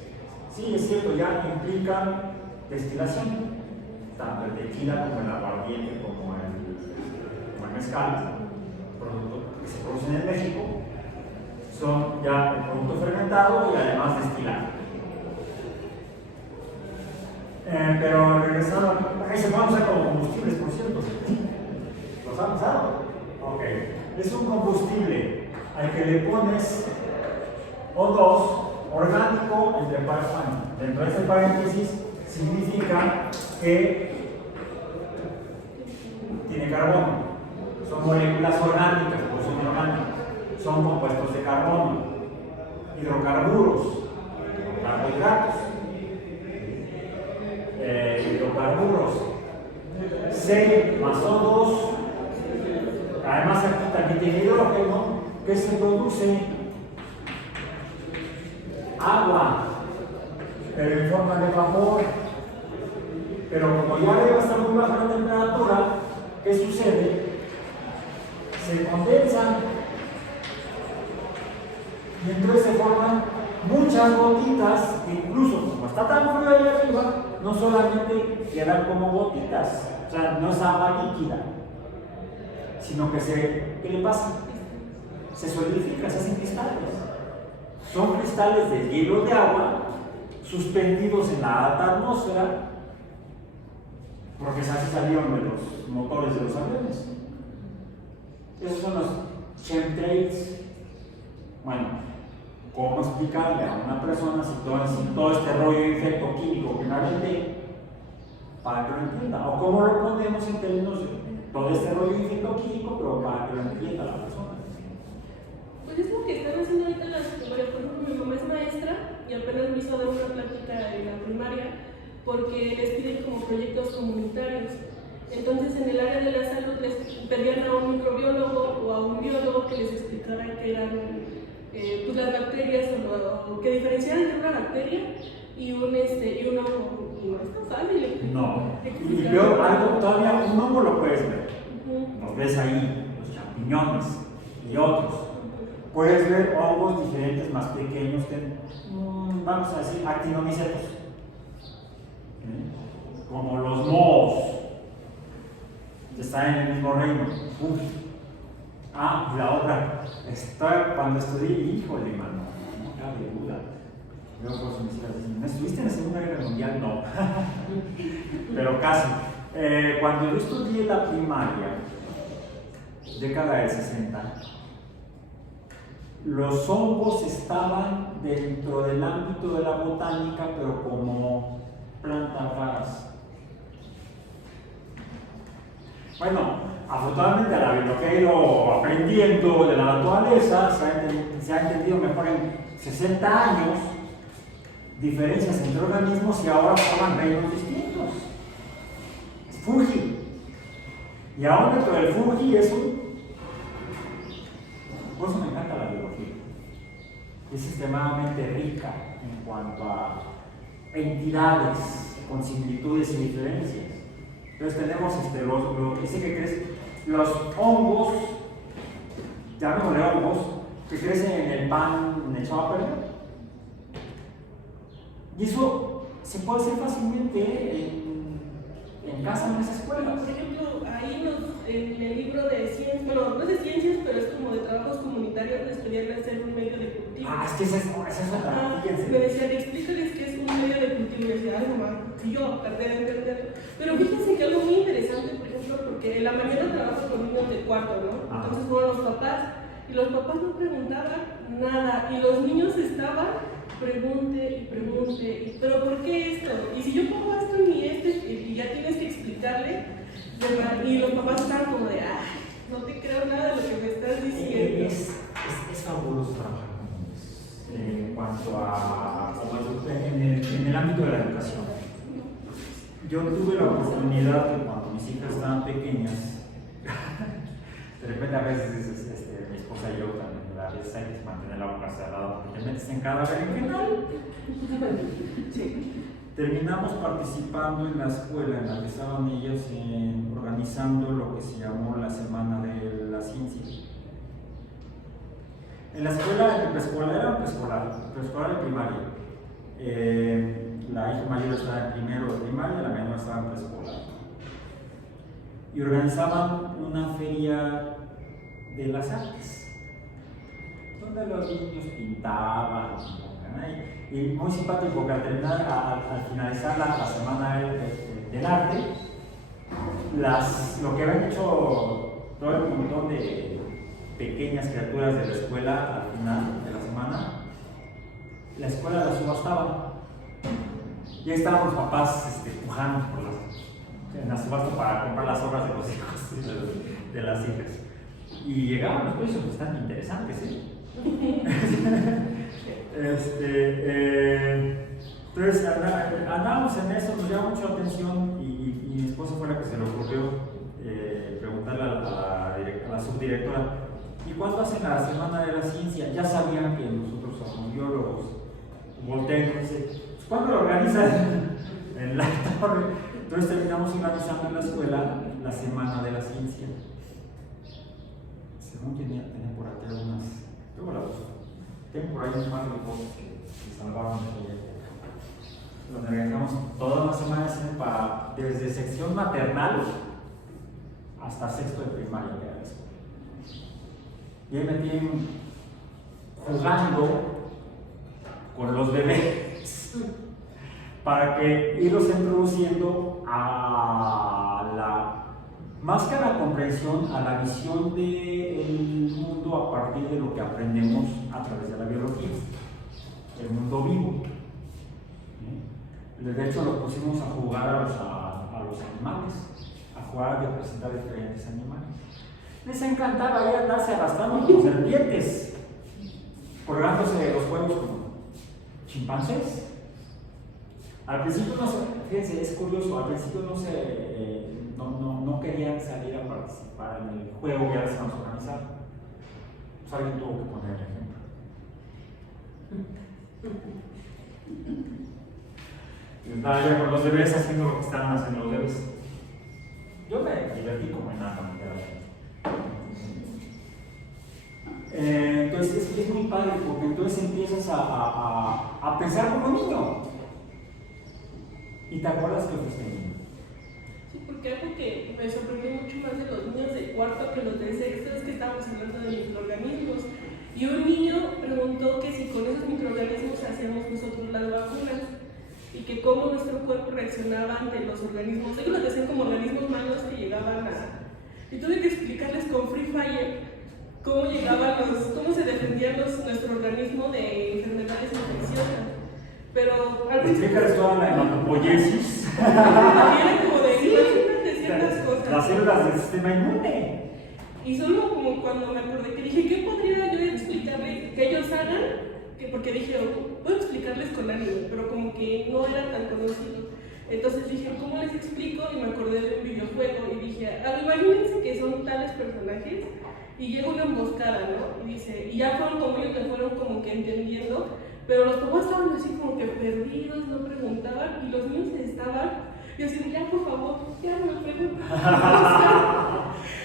Sí, es cierto, ya implican destilación, tanto el tequila como el aguardiente, como el mezcal, productos que se producen en México, son ya el producto fermentado y además destilado. Pero regresando, ahí se pueden usar como combustibles, por cierto. ¿Los han usado? Ok. Es un combustible al que le pones O2 orgánico entre paréntesis. Dentro de ese paréntesis significa que tiene carbono. Son moléculas orgánicas, pues son orgánicas. Son compuestos de carbono, hidrocarburos, carbohidratos. Hidrocarburos, C más O2, además aquí también tiene hidrógeno, que se produce agua, pero en forma de vapor. Pero como ya debe estar muy baja la temperatura, ¿qué sucede? Se condensan y entonces se forman muchas gotitas que incluso como está tan frío ahí arriba, no solamente quedan como gotitas, o sea, no es agua líquida, sino que ¿qué le pasa? Se solidifica, se hacen cristales. Son cristales de hielo de agua suspendidos en la alta atmósfera, porque así salieron de los motores de los aviones. Esos son los chemtrails. Bueno, ¿cómo explicarle a una persona si todo este rollo de efecto químico que me aventé para que lo entienda? O cómo lo ponemos en términos de todo este rollo de efecto químico, pero para que lo entienda la persona. Pues es lo que están haciendo ahorita las primarias. Por ejemplo, mi mamá es maestra y apenas me hizo dar una plática en la primaria porque les piden como proyectos comunitarios. Entonces, en el área de la salud les pedían a un microbiólogo o a un biólogo que les explicara qué eran pues las bacterias o que diferenciaran entre una bacteria y un hongo. Y no es tan fácil. No. Y peor, algo todavía, un hongo lo puedes ver. Los ves ahí, los champiñones y otros. Puedes ver hongos diferentes, más pequeños que, vamos a decir, actinomycetos. Como los mohos. Están en el mismo reino. Y la otra, cuando estudié, híjole, mano, no cabe duda. Luego por eso mis hijas dicen, ¿no estuviste en la Segunda Guerra Mundial? No. Pero casi. Cuando yo estudié la primaria, década del 60, los hongos estaban dentro del ámbito de la botánica, pero como plantas raras. Bueno, afortunadamente lo que he ido aprendiendo de la naturaleza se ha entendido mejor en 60 años, diferencias entre organismos y ahora forman reinos distintos. Es fungi. Y aún dentro del fungi es por eso me encanta la biología. Es extremadamente rica en cuanto a entidades con similitudes y diferencias. Entonces tenemos dice que crecen los hongos, llamémosle hongos, que crecen en el pan echado a perder. Y eso se puede hacer fácilmente en casa, en esa escuela. Por ejemplo, ahí en el libro de ciencias, bueno, no es de ciencias, pero es como de trabajos comunitarios, les pedían hacer un medio de cultivo. Es que esa es otra, fíjense. Me decían, explícales qué es un medio de cultivo. Y decía, ay, mamá, si yo traté de entenderlo. Pero fíjense que algo muy interesante, por ejemplo, porque en la mañana trabajo con niños de cuarto, ¿no? Entonces fueron los papás, y los papás no preguntaban nada, y los niños estaban pregunte, pero ¿por qué esto? Y si yo pongo esto y ya tienes que explicarle, y los papás están como de, ay, no te creo nada de lo que me estás diciendo. Es fabuloso trabajar con niños en cuanto a en el ámbito de la educación. Yo tuve la oportunidad que cuando mis hijas estaban pequeñas, de repente a veces mi esposa y yo también a veces hay que mantener la boca cerrada porque te metes en cada berenjenal. Terminamos participando en la escuela en la que estaban ellas organizando lo que se llamó la Semana de la Ciencia. En la escuela, en preescolar y primaria. La hija mayor estaba en primero de primaria, la menor estaba en preescolar. Y organizaban una feria de las artes, donde los niños pintaban, y muy simpático porque al finalizar la semana del arte, lo que habían hecho todo el montón de pequeñas criaturas de la escuela al final de la semana, la escuela la subastaba. Y ahí estaban los papás pujando en la subasta para comprar las obras de los hijos de las hijas. Y llegaban los precios bastante interesantes, entonces andábamos en eso, nos llamó mucho la atención y mi esposa fue la que se le ocurrió preguntarle a la subdirectora, ¿y cuándo hacen la Semana de la Ciencia? Ya sabían que nosotros somos biólogos. Voltean y dice, ¿cuándo lo organizan? En la torre. Entonces terminamos organizando en la escuela la Semana de la Ciencia. Según tenía por aquí algunas, luego la busco. Tengo por ahí un par de cosas que se salvaron de aquella época. Donde organizamos todas las semanas desde sección maternal hasta sexto de primaria que era la escuela. Y ahí me tienen jugando con los bebés para irlos introduciendo a la más que a la comprensión, a la visión del mundo a partir de lo que aprendemos a través de la biología, el mundo vivo. De hecho, lo pusimos a jugar a los animales, a jugar a representar diferentes animales. Les encantaba ahí andarse arrastrando como serpientes, colgándose de los juegos como chimpancés. Al principio fíjense, es curioso, al principio no querían salir a participar en el juego que ahora se vamos a organizar. Pues alguien tuvo que poner el ejemplo. Estaba yo con los bebés haciendo lo que estaban haciendo los bebés. Yo me divertí como en nada, entonces es muy padre porque entonces empiezas a pensar como niño y te acuerdas que fuiste niño. Sí, porque algo que me sorprendió mucho más de los niños de cuarto que los de sexto es que estábamos hablando de microorganismos y un niño preguntó que si con esos microorganismos hacíamos nosotros las vacunas y que cómo nuestro cuerpo reaccionaba ante los organismos. Ellos los decían como organismos malos que llegaban y tuve que explicarles con Free Fire cómo se defendían nuestro organismo de enfermedades infecciosas. Pero al principio. ¿Explicas toda la hematopoiesis? Era como de imagínate ciertas cosas. las células del sistema inmune. Y solo como cuando me acordé que dije, ¿qué podría yo explicarles que ellos hagan? Porque dije, puedo explicarles con anime, pero como que no era tan conocido. Entonces dije, ¿cómo les explico? Y me acordé de un videojuego y dije, imagínense que son tales personajes y llega una emboscada, ¿no? Y dice, y ya fueron como ellos le fueron como que entendiendo, pero los papás estaban así como que perdidos, no preguntaban, y los niños estaban, y así, ya por favor, ya no me preguntan.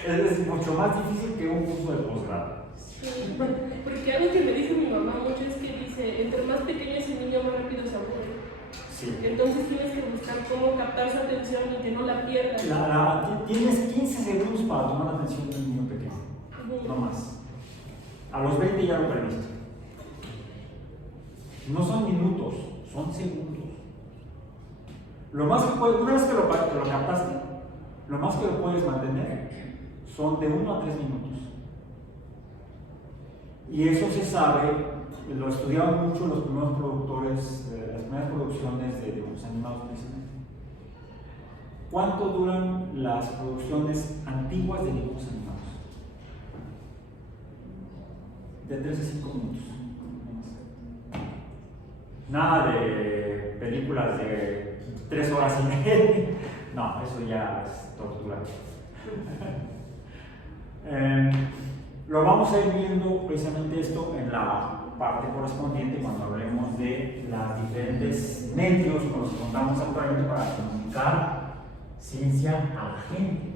Es mucho más difícil que un curso de posgrado. Sí, porque algo que me dice mi mamá mucho es que dice, entre más pequeño es el niño, más rápido se aburre. Sí. Entonces tienes que buscar cómo captar su atención y que no la pierdas. Tienes 15 segundos para tomar la atención de un niño pequeño, no más. A los 20 ya lo perdiste. No son minutos, son segundos. Lo más que puedes, una vez que lo captaste, lo más que lo puedes mantener son de 1 a 3 minutos. Y eso se sabe, lo estudiaban mucho los primeros productores, las primeras producciones de dibujos animados precisamente. ¿Cuánto duran las producciones antiguas de dibujos animados? De 3 a 5 minutos. Nada de películas de 3 horas y media. No, eso ya es tortura. Lo vamos a ir viendo precisamente esto en la parte correspondiente cuando hablemos de los diferentes medios con los que contamos actualmente para comunicar ciencia a la gente.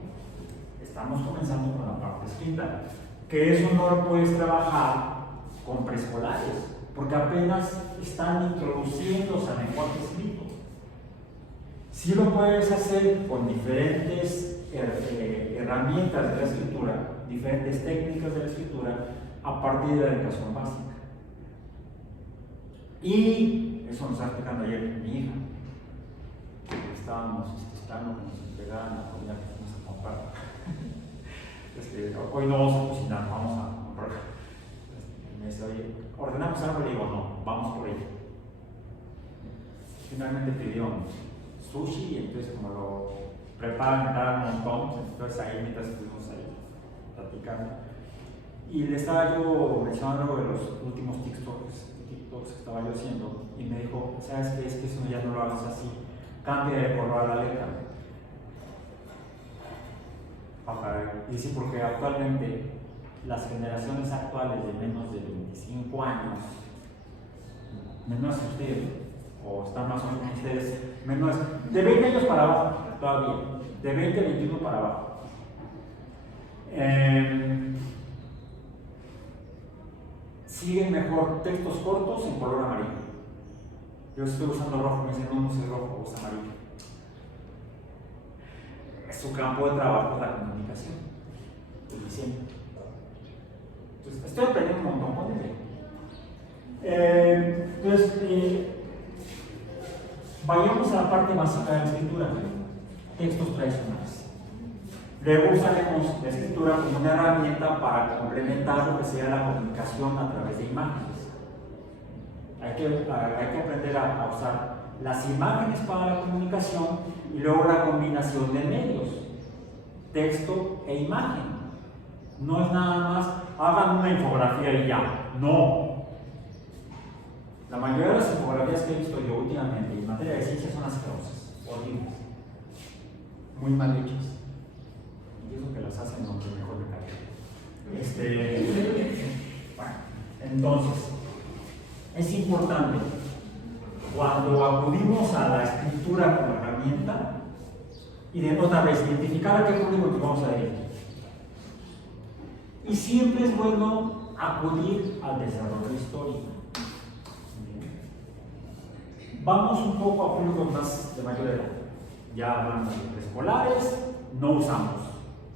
Estamos comenzando con la parte escrita, que eso no lo puedes trabajar con preescolares, porque apenas están introduciéndose al lenguaje escrito. Sí lo puedes hacer con diferentes herramientas de la escritura, diferentes técnicas de la escritura, a partir de la educación básica. Y eso nos está explicando ayer mi hija, que estábamos esperando que nos entregaran la comida que fuimos a comprar. Hoy no vamos a cocinar, vamos a comprar. Me dice, oye, ¿ordenamos algo? Le digo, no, vamos por ello. Finalmente pidieron sushi y entonces como lo preparan cada montón, entonces ahí mientras estuvimos ahí platicando. Y le estaba yo mencionando de los últimos TikToks que estaba yo haciendo y me dijo, ¿sabes qué? Es que eso ya no lo hagas así, cambia de color a la letra. Y sí, porque actualmente las generaciones actuales de menos de 25 años, menos que ustedes, o están más o menos ustedes, menos de 20 años para abajo, todavía, de 20 a 21 para abajo. Siguen mejor textos cortos en color amarillo. Yo estoy usando rojo, me dicen no uses rojo, usa amarillo. Su campo de trabajo es la comunicación, suficiente. Entonces, estoy aprendiendo un montón con él. Entonces, vayamos a la parte básica de la escritura, textos tradicionales. Luego usaremos la escritura como una herramienta para complementar lo que sea la comunicación a través de imágenes. Hay que aprender a usar las imágenes para la comunicación y luego la combinación de medios, texto e imagen. No es nada más, hagan una infografía y ya. No. La mayoría de las infografías que he visto yo últimamente en materia de ciencia son asquerosas, horribles, muy mal hechas. Y eso que las hacen aunque mejor me cae. Bueno, entonces, es importante cuando acudimos a la escritura como herramienta y de otra vez identificar a qué público nos vamos a dirigir. Y siempre es bueno acudir al desarrollo histórico. Vamos un poco a públicos más de mayor edad. Ya hablamos de preescolares, no usamos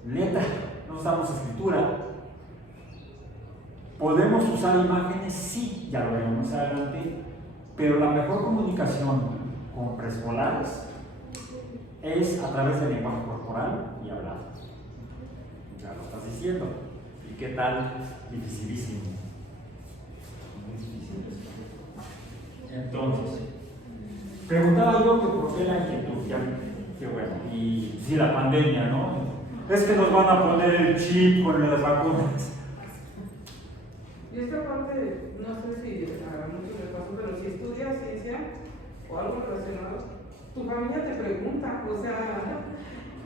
letra, no usamos escritura. ¿Podemos usar imágenes? Sí, ya lo veremos más adelante, pero la mejor comunicación con preescolares es a través del lenguaje corporal y hablado. Ya lo estás diciendo. ¿Y qué tal? Dificilísimo. Muy difícil esto. Entonces, preguntaba yo que por qué la inquietud, ya, qué bueno, y sí, la pandemia, ¿no? Es que nos van a poner el chip con las vacunas. Y esta parte, no sé si a muchos les pasó, pero si estudias ciencia o algo relacionado, tu familia te pregunta, o sea,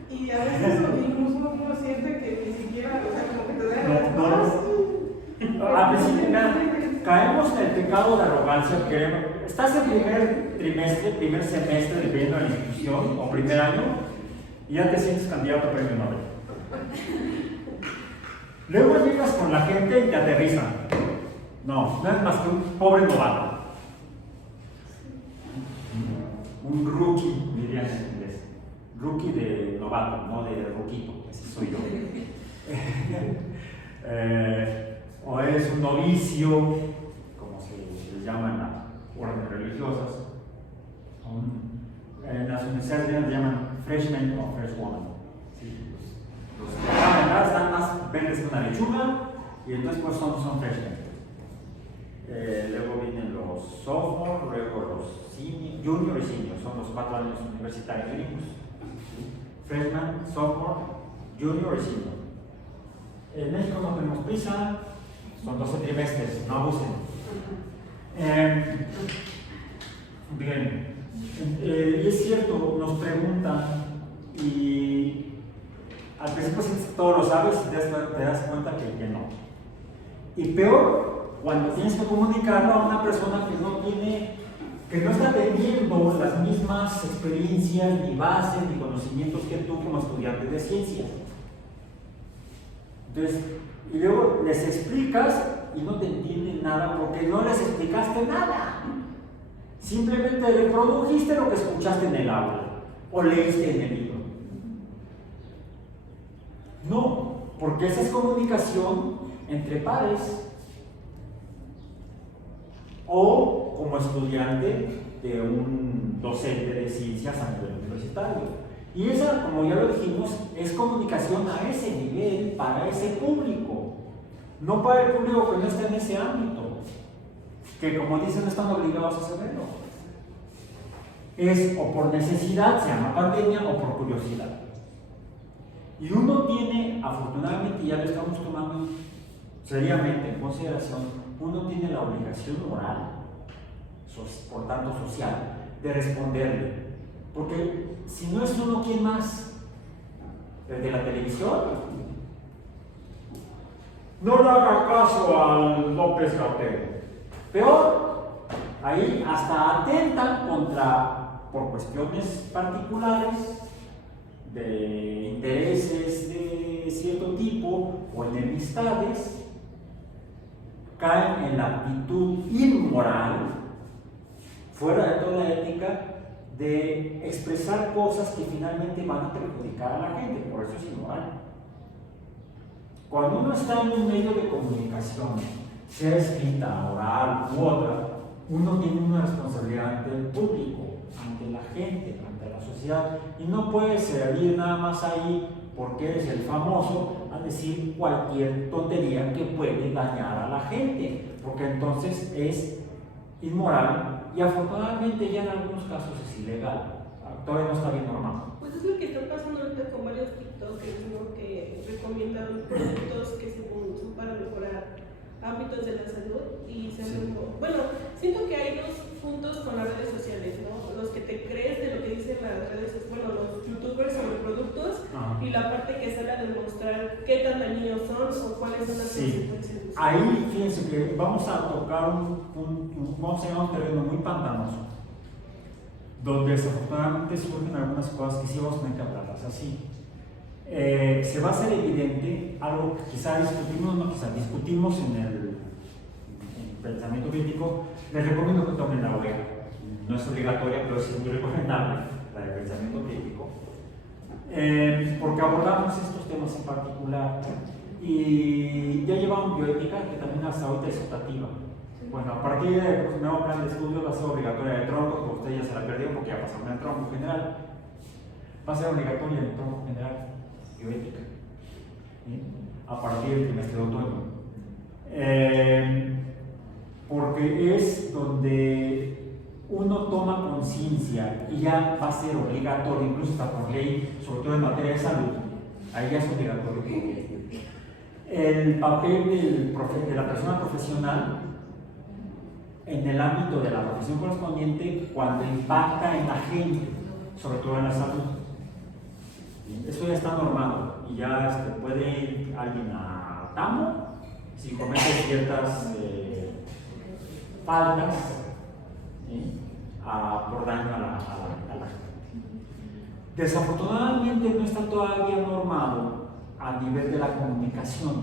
y a veces incluso uno siente que ni siquiera, o sea, como que te da A veces caemos en el pecado de arrogancia. Estás en primer semestre dependiendo de la institución o primer año y ya te sientes candidato a premio Nobel. Luego llegas con la gente y te aterrizan. No es más que un pobre novato. Un rookie, dirían en inglés. Rookie de novato, no de roquito, ese soy yo. O eres un novicio, como se les llama en las órdenes religiosas. En las universidades les llaman freshman o freshwoman. ¿Sí? Los que acaban de edad están más verdes que una lechuga y entonces pues son freshmen. Luego vienen los sophomore, luego los junior y senior, son los 4 años universitarios mínimos. Freshman, sophomore, junior y senior. En México no tenemos prisa, son 12 trimestres, no abusen. Bien, y es cierto, nos preguntan y al principio sientes que todo lo sabes y te das cuenta que no. Y peor, cuando tienes que comunicarlo a una persona que no está teniendo las mismas experiencias, ni bases, ni conocimientos que tú como estudiante de ciencias. Entonces, y luego les explicas y no te entienden nada porque no les explicaste nada. Simplemente reprodujiste lo que escuchaste en el aula o leíste en el libro. No, porque esa es comunicación entre pares o como estudiante de un docente de ciencias a nivel universitario. Y esa, como ya lo dijimos, es comunicación a ese nivel, para ese público, no para el público que no está en ese ámbito, que como dicen no están obligados a saberlo. Es o por necesidad, se llama pandemia, o por curiosidad. Y uno tiene, afortunadamente ya lo estamos tomando seriamente en consideración, uno tiene la obligación moral, por tanto social, de responderle. Porque si no es uno, ¿quién más? ¿El de la televisión? No le haga caso al López Gatell. Peor, ahí hasta atentan por cuestiones particulares, de intereses de cierto tipo o enemistades, caen en la actitud inmoral, fuera de toda ética, de expresar cosas que finalmente van a perjudicar a la gente, por eso es inmoral. Cuando uno está en un medio de comunicación, sea escrita, oral u otra, uno tiene una responsabilidad ante el público, ante la gente, ante la sociedad, y no puede salir nada más ahí porque eres el famoso a decir cualquier tontería que puede dañar a la gente, porque entonces es inmoral. Y afortunadamente ya en algunos casos es ilegal, todavía no está bien normado. Pues es lo que está pasando ahorita con varios TikTokers, ¿no? Que recomiendan productos que son para mejorar ámbitos de la salud y se Sí. bueno, siento que hay dos puntos con las redes sociales, ¿no? Los que te crees de lo que dicen las redes sociales, bueno, los youtubers sobre productos. Ajá. Y la parte que sale a demostrar qué tan dañinos son o cuáles son las consecuencias. Ahí fíjense que vamos a tocar vamos a llegar a un terreno muy pantanoso, donde desafortunadamente surgen algunas cosas que sí vamos a tener que hablarlas así. Se va a hacer evidente algo que quizá discutimos en el pensamiento crítico. Les recomiendo que tomen la OEA, no es obligatoria, pero sí es muy recomendable, la de pensamiento crítico, porque abordamos estos temas en particular. Y ya llevamos bioética, que también hasta ahorita es optativa. Bueno, a partir del nuevo plan de estudio va a ser obligatoria de tronco, que ustedes ya se la perdieron porque ya pasaron el tronco general. Va a ser obligatoria el tronco general, bioética, ¿sí? A partir del trimestre de otoño. Porque es donde uno toma conciencia y ya va a ser obligatorio, incluso hasta por ley, sobre todo en materia de salud, Ahí ya es obligatorio. El papel de la persona profesional en el ámbito de la profesión correspondiente cuando impacta en la gente, sobre todo en la salud. Eso ya está normado y ya puede ir alguien a Tamo si comete ciertas faltas por daño a la gente. Desafortunadamente no está todavía normado a nivel de la comunicación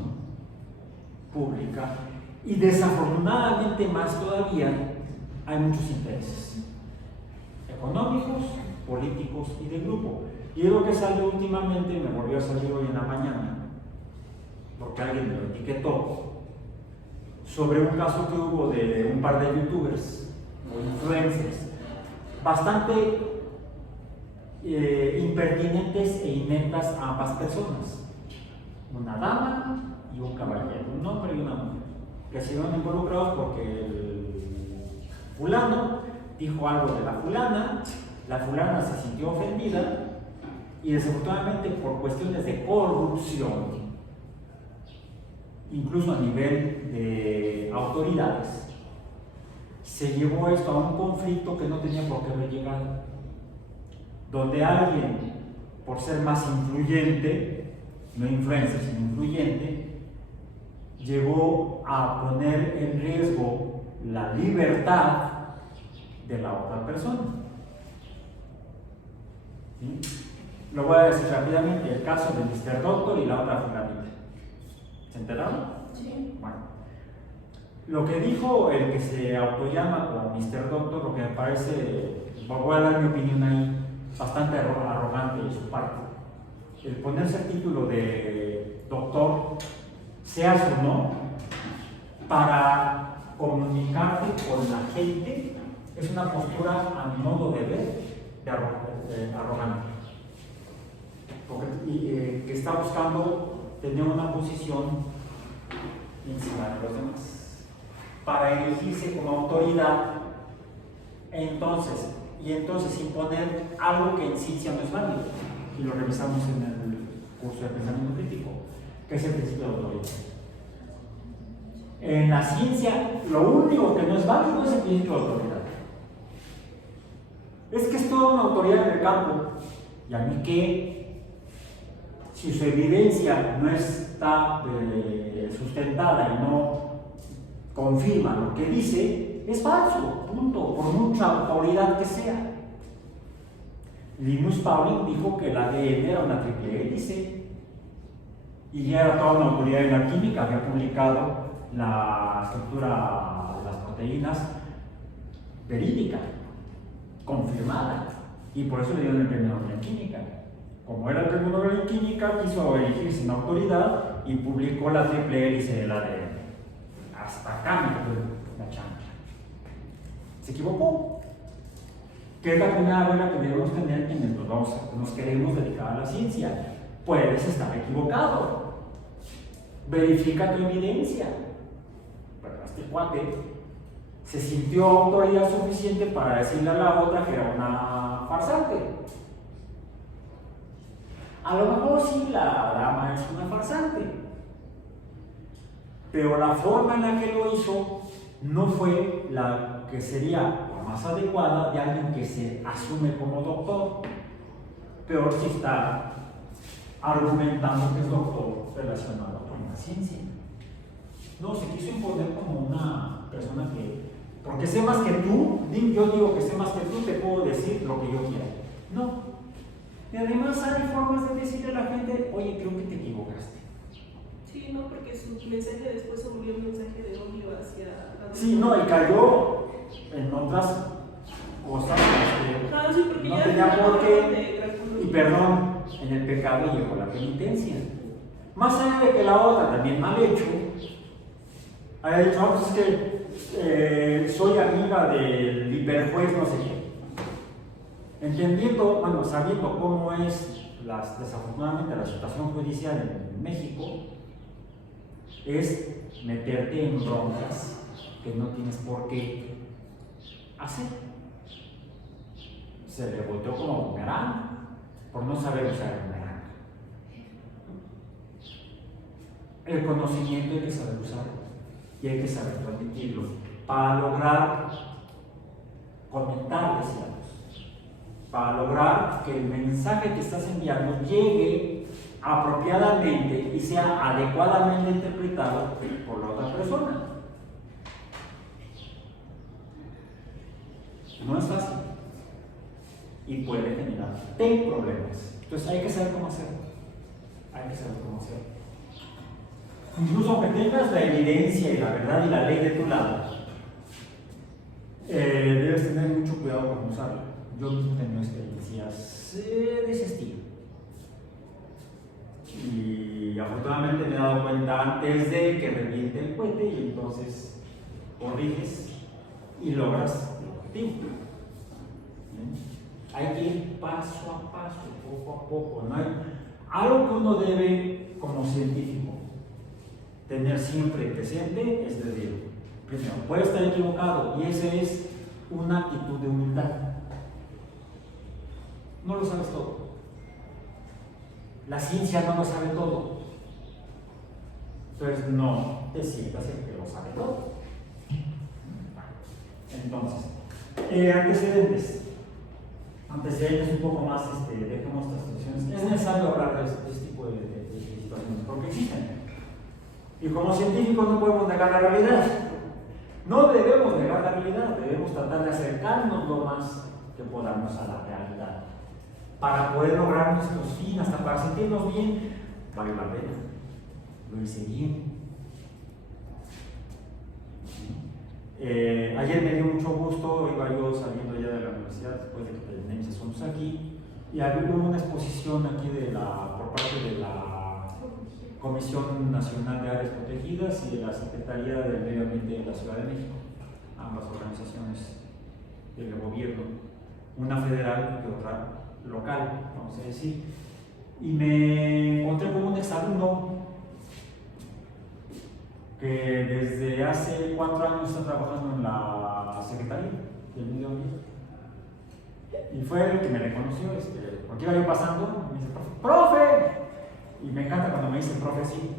pública y desafortunadamente más todavía hay muchos intereses económicos, políticos y de grupo. Y lo que salió últimamente, me volvió a salir hoy en la mañana, porque alguien me lo etiquetó, sobre un caso que hubo de un par de youtubers o influencers bastante impertinentes e ineptas a ambas personas, una dama y un caballero, un hombre y una mujer, que se vieron involucrados porque el fulano dijo algo de la fulana se sintió ofendida y desafortunadamente por cuestiones de corrupción, incluso a nivel de autoridades, se llevó esto a un conflicto que no tenía por qué haber llegado, donde alguien, por ser más influyente, no influencer, sino influyente, llegó a poner en riesgo la libertad de la otra persona. ¿Sí? Lo voy a decir rápidamente, el caso de Mr. Doctor y la otra fulanita. ¿Se enteraron? Sí. Bueno, lo que dijo el que se autollama como Mr. Doctor, lo que me parece, voy a dar mi opinión ahí, bastante arrogante de su parte. El ponerse el título de doctor, seas o no, para comunicarte con la gente, es una postura, a mi modo de ver, arrogante. Que está buscando tener una posición encima de los demás para elegirse como autoridad y entonces imponer algo que en ciencia no es válido, y lo revisamos en el curso de pensamiento crítico, que es el principio de autoridad. En la ciencia lo único que no es válido es el principio de autoridad. Es que es toda una autoridad en el campo, y a mí que si su evidencia no está sustentada y no confirma lo que dice, es falso, punto, por mucha autoridad que sea. Linus Pauling dijo que el ADN era una triple hélice y ya era toda una autoridad en la química, había publicado la estructura de las proteínas verídica, confirmada, y por eso le dieron el premio Nobel en química. Como era el premio Nobel en química, quiso elegirse una autoridad y publicó la triple hélice del ADN. Hasta acá me fue la chamba. Se equivocó. Que es la primera regla que debemos tener quienes nos queremos dedicar a la ciencia. Puedes estar equivocado. Verifica tu evidencia. Pero este cuate se sintió autoridad suficiente para decirle a la otra que era una farsante. A lo mejor sí la dama es una farsante, pero la forma en la que lo hizo no fue la que sería la más adecuada de alguien que se asume como doctor. Peor si está argumentando que es doctor relacionado con la ciencia. No, se quiso imponer como una persona que, porque sé más que tú, yo digo que sé más que tú, te puedo decir lo que yo quiera. No. Y además hay formas de decirle a la gente, oye, creo que te equivocaste. Sí, no, porque su mensaje después se volvió un mensaje de odio hacia... Sí, no, y cayó en otras cosas sí, porque no ya tenía por qué, y perdón, en el pecado llegó la penitencia. Más allá de que la otra también mal hecho, haya dicho, no, pues es que soy amiga del hiperjuez, no sé qué. Entendiendo, bueno, sabiendo cómo es desafortunadamente la situación judicial en México, es meterte en broncas que no tienes por qué hacer. Se le volteó como bumerang por no saber usar el bumerang. El conocimiento hay que saber usarlo y hay que saber transmitirlo para lograr conectar, decíamos, para lograr que el mensaje que estás enviando llegue apropiadamente y sea adecuadamente interpretado por la otra persona. No es fácil y puede generar problemas. Entonces hay que saber cómo hacerlo. Hay que saber cómo hacerlo. Incluso aunque tengas la evidencia y la verdad y la ley de tu lado, debes tener mucho cuidado con usarla. Yo mismo tengo experiencias de ese estilo. Y afortunadamente me he dado cuenta antes de que reviente el cohete y entonces corriges y logras el objetivo. Hay que ir paso a paso, poco a poco. No hay algo que uno debe, como científico, tener siempre presente, es decir, primero, puede estar equivocado y esa es una actitud de humildad. No lo sabes todo. La ciencia no lo sabe todo. Entonces no te sientas el que lo sabe todo. Entonces, antecedentes un poco más, dejemos estas situaciones. Es necesario hablar de este tipo de situaciones porque existen. Y como científicos no podemos negar la realidad. No debemos negar la realidad, debemos tratar de acercarnos lo más que podamos a la realidad. Para poder lograr nuestros fines, hasta para sentirnos bien, vale la pena. Lo hice bien. Ayer me dio mucho gusto, iba yo saliendo ya de la universidad después de que terminé mis asuntos aquí, y hubo una exposición aquí por parte de la Comisión Nacional de Áreas Protegidas y de la Secretaría del Medio Ambiente de la Ciudad de México, ambas organizaciones del gobierno, una federal y otra local, vamos a decir, y me encontré con un exalumno que desde hace 4 años está trabajando en la Secretaría del Medio Ambiente. Y fue el que me reconoció, porque iba yo pasando, y me dice, ¡profe! Y me encanta cuando me dice profe así.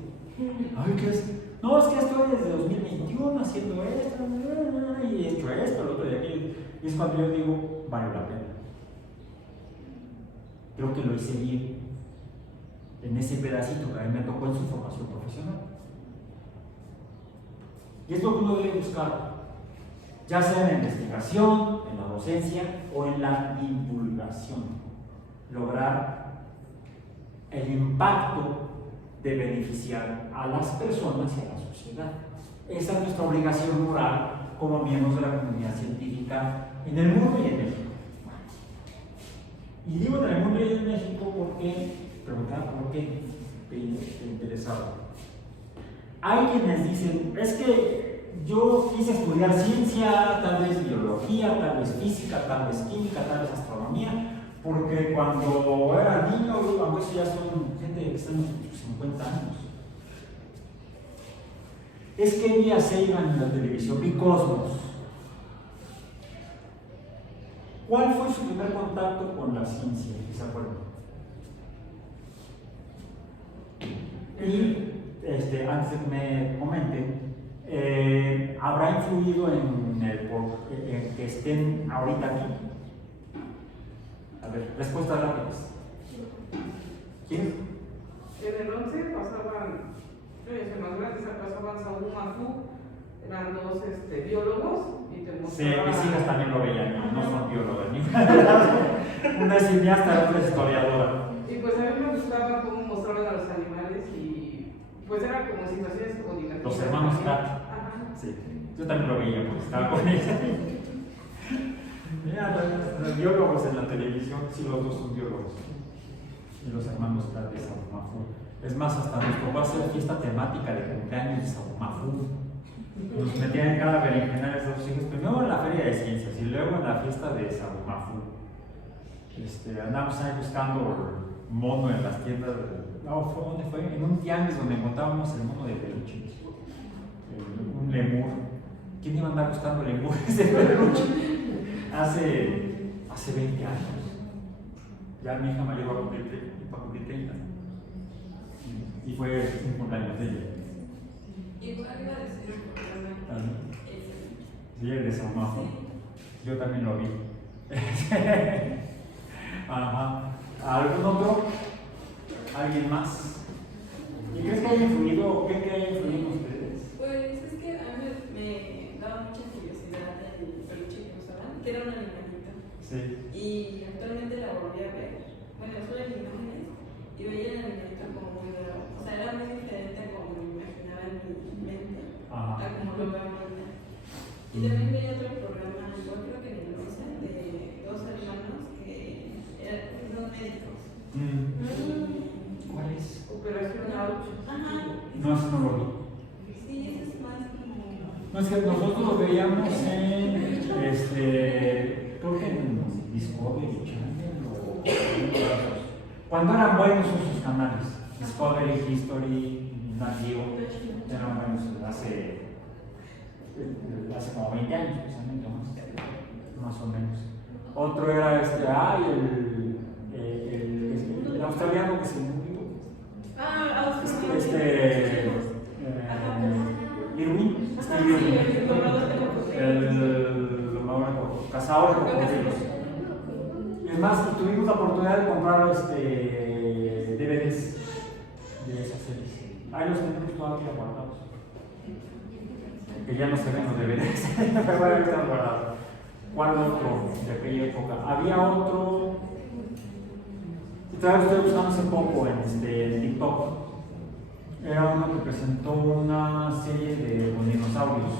Ay, ¿qué es? No, es que estoy desde 2021 haciendo esto, y he hecho esto, lo otro y aquello. Y es cuando yo digo, vale la pena. Creo que lo hice bien en ese pedacito que a mí me tocó en su formación profesional. Y es lo que uno debe buscar, ya sea en la investigación, en la docencia o en la divulgación. Lograr el impacto de beneficiar a las personas y a la sociedad. Esa es nuestra obligación moral como miembros de la comunidad científica en el mundo y en México. Y digo en el mundo y en México porque, preguntaba por qué, te interesaba. Hay quienes dicen, es que yo quise estudiar ciencia, tal vez biología, tal vez física, tal vez química, tal vez astronomía, porque cuando era niño, a veces ya son gente que está en sus 50 años. Es que vi a Sagan en la televisión, vi Cosmos. ¿Cuál fue su primer contacto con la ciencia? ¿Se acuerdan? Y antes de que me comenten, ¿habrá influido en que estén ahorita aquí? A ver, respuestas rápidas. ¿Quién? En el 11 pasaban, más grandes pasaban Saúl Mafú, eran 2 biólogos y te mostraban. Mis hijas también lo veían, no son biólogos. Una es cineasta, la otra es historiadora. Y pues a mí me gustaba cómo mostraban a los animales y pues eran como situaciones comunicativas. Los hermanos Pratt. Sí, yo también lo veía porque estaba con ellos. Mira, los biólogos en la televisión, sí, los dos son biólogos. Y los hermanos Pratt de Saúl Mafú. Es más, hasta nos tocó hacer fiesta temática de cumpleaños de Saúl Mafú. Nos metían en cada berenjena de esos hijos, primero en la feria de ciencias y luego en la fiesta de Saúl Mafú. Andamos ahí buscando mono en las tiendas. ¿Dónde fue? En un tianguis donde encontrábamos el mono de peluche. Un lemur. ¿Quién iba a andar buscando lemures de peluche? Hace 20 años. Ya mi hija mayor va a cumplir 30. Y fue un cumpleaños de ella. Igual iba a decir el programa. Sí, el de San Majo. Sí. Yo también lo vi. Ajá. ¿Algún otro? ¿Alguien más? ¿Y crees que haya influido? ¿Qué haya influido en ustedes? Pues es que a mí me daba mucha curiosidad el peluche que usaban, que era un animalito. Sí. Y actualmente la volví a ver. Bueno, solo en imágenes. Y veía el animalito como muy raro. O sea, era muy diferente a como me imaginaba en mi mente. Ajá. A como lo veo ahorita. Y también veía otro programa, yo creo que en el 11, de dos hermanos que son médicos. ¿Cuál es? Operación Aucho. Ajá. No, eso no lo vi. Sí, eso es más como. No, es que nosotros lo veíamos en, creo que en Discovery Channel o cuando eran buenos esos canales, Discovery, History, Nat Geo, eran buenos hace como 20 años, precisamente, más o menos. Otro era el australiano que se murió. Irwin, el cazador de cocodrilos. Es más, tuvimos la oportunidad de comprar DVDs de esas series. Ahí los tenemos todavía guardados. Que ya no se ven los DVDs, pero bueno, están guardados. ¿Cuál otro de aquella época? Había otro. Estaba usted buscando hace poco en TikTok. Era uno que presentó una serie de con dinosaurios,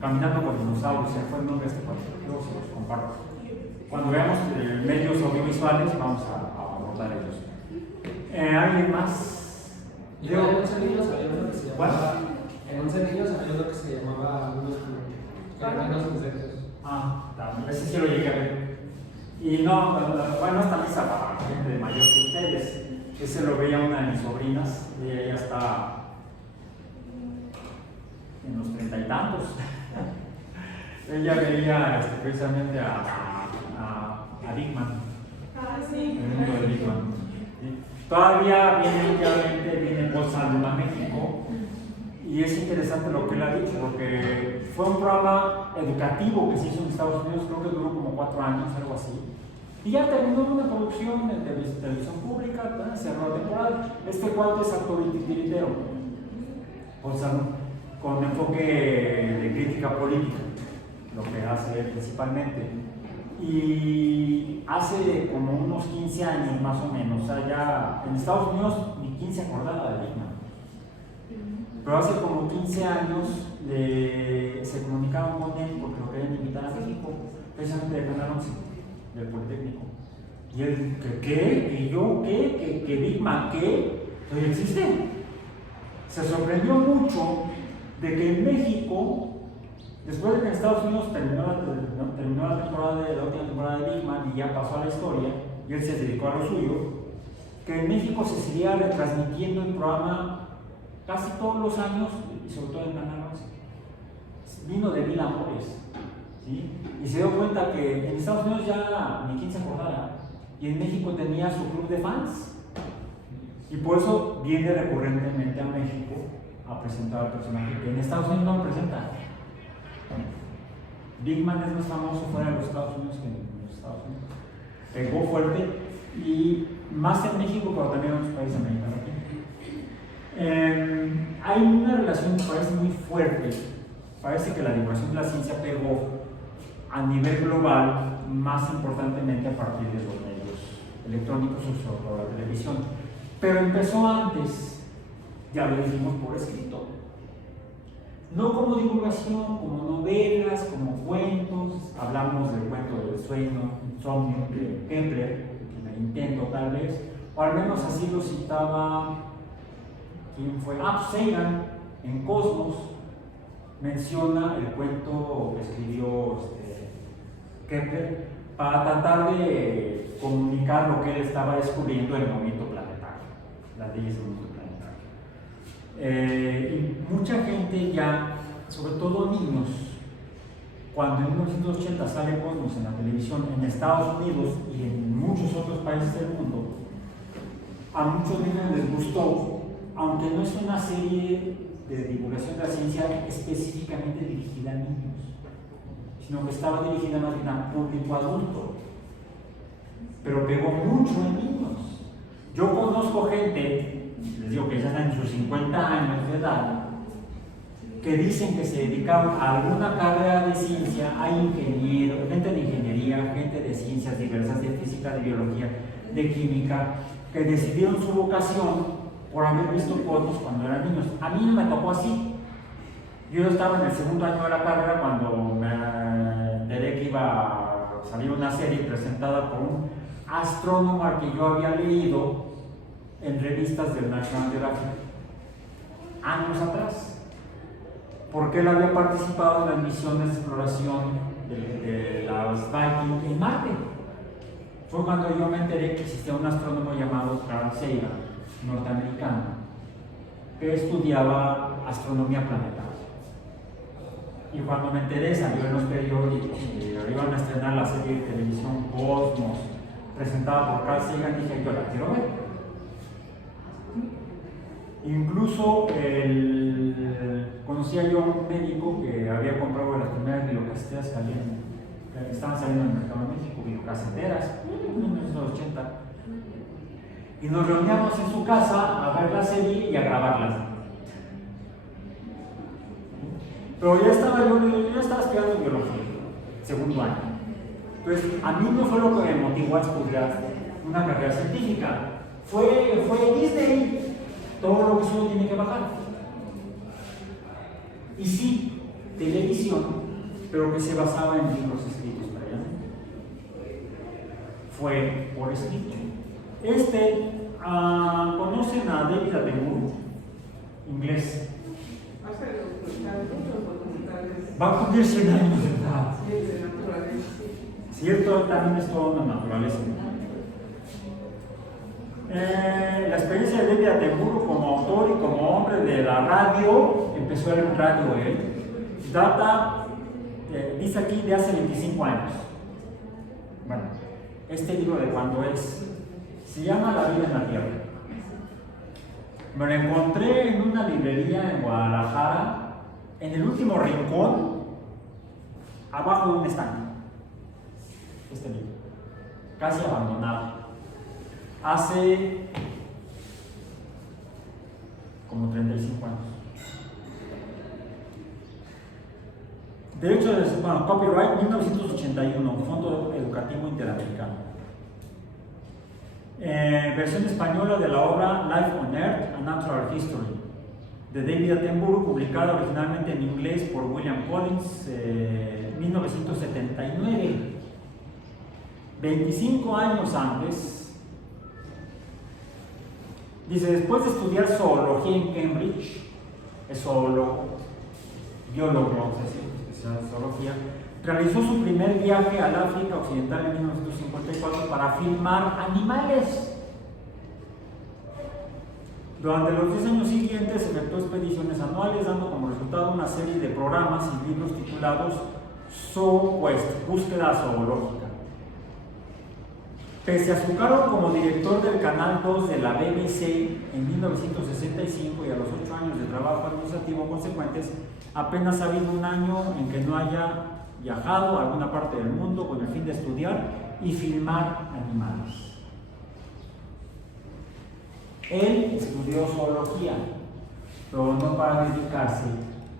caminando con dinosaurios, se fue el nombre de este partido, luego se los comparto. Cuando veamos medios audiovisuales, vamos a abordar ellos. ¿Alguien más? En 11 niños había uno que se llamaba. En 11 niños había uno que se llamaba Unos insectos. También, ese sí lo llegué a ver. Y no, bueno, esta misa para gente de mayor que ustedes. Ese lo veía una de mis sobrinas, y ella está en los 30 y tantos. Ella veía precisamente a Dickman, Sí. el mundo de Dickman. ¿Sí? Todavía viene Bolsa Luna México, y es interesante lo que él ha dicho, porque fue un programa educativo que se hizo en Estados Unidos, creo que duró como 4 años, algo así. Y ya terminó una producción de televisión pública, cerró la temporada. Este cuate es actor y titiritero, o sea, con enfoque de crítica política, lo que hace principalmente. Y hace como unos 15 años más o menos, o sea, ya en Estados Unidos ni 15 acordaba de Dickman. Pero hace como 15 años se comunicaron con él porque lo querían invitar a México, precisamente de Canal 11. Del Politécnico. Y él, ¿qué? ¿Y yo qué? ¿Que Dickman qué? ¿Todavía existe? Se sorprendió mucho de que en México, después de que en Estados Unidos terminó la temporada la última temporada de Dickman y ya pasó a la historia, y él se dedicó a lo suyo, que en México se seguía retransmitiendo el programa casi todos los años, y sobre todo en Canal 11. Vino de Mil Amores. ¿Sí? Y se dio cuenta que en Estados Unidos ya ni quien se acordara, y en México tenía su club de fans, y por eso viene recurrentemente a México a presentar al personaje que en Estados Unidos no lo presenta. Dickman es más famoso fuera de los Estados Unidos que en los Estados Unidos. Pegó fuerte, y más en México, pero también en otros países americanos. Hay una relación que parece muy fuerte. Parece que la divulgación de la ciencia pegó a nivel global, más importantemente a partir de los medios electrónicos o sobre la televisión. Pero empezó antes, ya lo dijimos por escrito. No como divulgación, como novelas, como cuentos. Hablamos del cuento del sueño, insomnio de Kepler, el intento tal vez, o al menos así lo citaba, ¿quién fue? Sagan, en Cosmos, menciona el cuento que escribió Kepler para tratar de comunicar lo que él estaba descubriendo del movimiento planetario, las leyes del movimiento planetario. Y mucha gente ya, sobre todo niños, cuando en 1980 sale Cosmos en la televisión en Estados Unidos y en muchos otros países del mundo, a muchos niños les gustó, aunque no es una serie de divulgación de la ciencia específicamente dirigida a niños, sino que estaba dirigida más bien a un público adulto, pero pegó mucho en niños. Yo conozco gente, les digo que ya están en sus 50 años de edad, que dicen que se dedicaban a alguna carrera de ciencia. Hay ingenieros, gente de ingeniería, gente de ciencias diversas, de física, de biología, de química, que decidieron su vocación por haber visto pornos cuando eran niños. A mí no me tocó así. Yo estaba en el segundo año de la carrera cuando me enteré que iba a salir una serie presentada por un astrónomo al que yo había leído en revistas del National Geographic años atrás, porque él había participado en las misiones de exploración de las Viking en Marte. Fue cuando yo me enteré que existía un astrónomo llamado Carl Sagan, norteamericano, que estudiaba astronomía planetaria. Y cuando me enteré, salió en los periódicos que iban a estrenar la serie de televisión Cosmos, presentada por Carl Sagan, dije, yo la quiero ver. Incluso conocía yo a un médico que había comprado las primeras videocaseteras que estaban saliendo en el mercado de México, videocaseteras, en 1980. Y nos reuníamos en su casa a ver la serie y a grabarlas. Pero ya estaba estudiando biología, segundo año. Entonces, a mí no fue lo que me motivó a estudiar una carrera científica, fue Disney. Todo lo que uno tiene que bajar. Y sí, televisión, pero que se basaba en libros escritos previamente. Fue por escrito. ¿Conocen a David Attenborough? Inglés. Hace documentales, muchos documentales. Va a cumplir 100 años de edad. Sí, de naturaleza, sí. Cierto, también es toda una naturaleza. La experiencia de David Attenborough como autor y como hombre de la radio, empezó en radio él, data, dice aquí, de hace 25 años. Bueno, este libro de cuándo es, se llama La vida en la Tierra. Me lo encontré en una librería en Guadalajara, en el último rincón, abajo de un estante. Este libro, casi abandonado. Hace como 35 años. Derecho de copyright 1981, Fondo Educativo Interamericano. Versión española de la obra Life on Earth, A Natural History, de David Attenborough, publicada originalmente en inglés por William Collins, 1979. 25 años antes. Dice, después de estudiar zoología en Cambridge, es zoólogo, biólogo, vamos a decir, especialista en zoología, realizó su primer viaje al África Occidental en 1954 para filmar animales. Durante los 10 años siguientes efectuó expediciones anuales, dando como resultado una serie de programas y libros titulados Zoo Quest, búsqueda zoológica. Pese a su cargo como director del Canal 2 de la BBC en 1965 y a los 8 años de trabajo administrativo consecuentes, apenas ha habido un año en que no haya viajado a alguna parte del mundo con el fin de estudiar y filmar animales. Él estudió zoología, pero no para dedicarse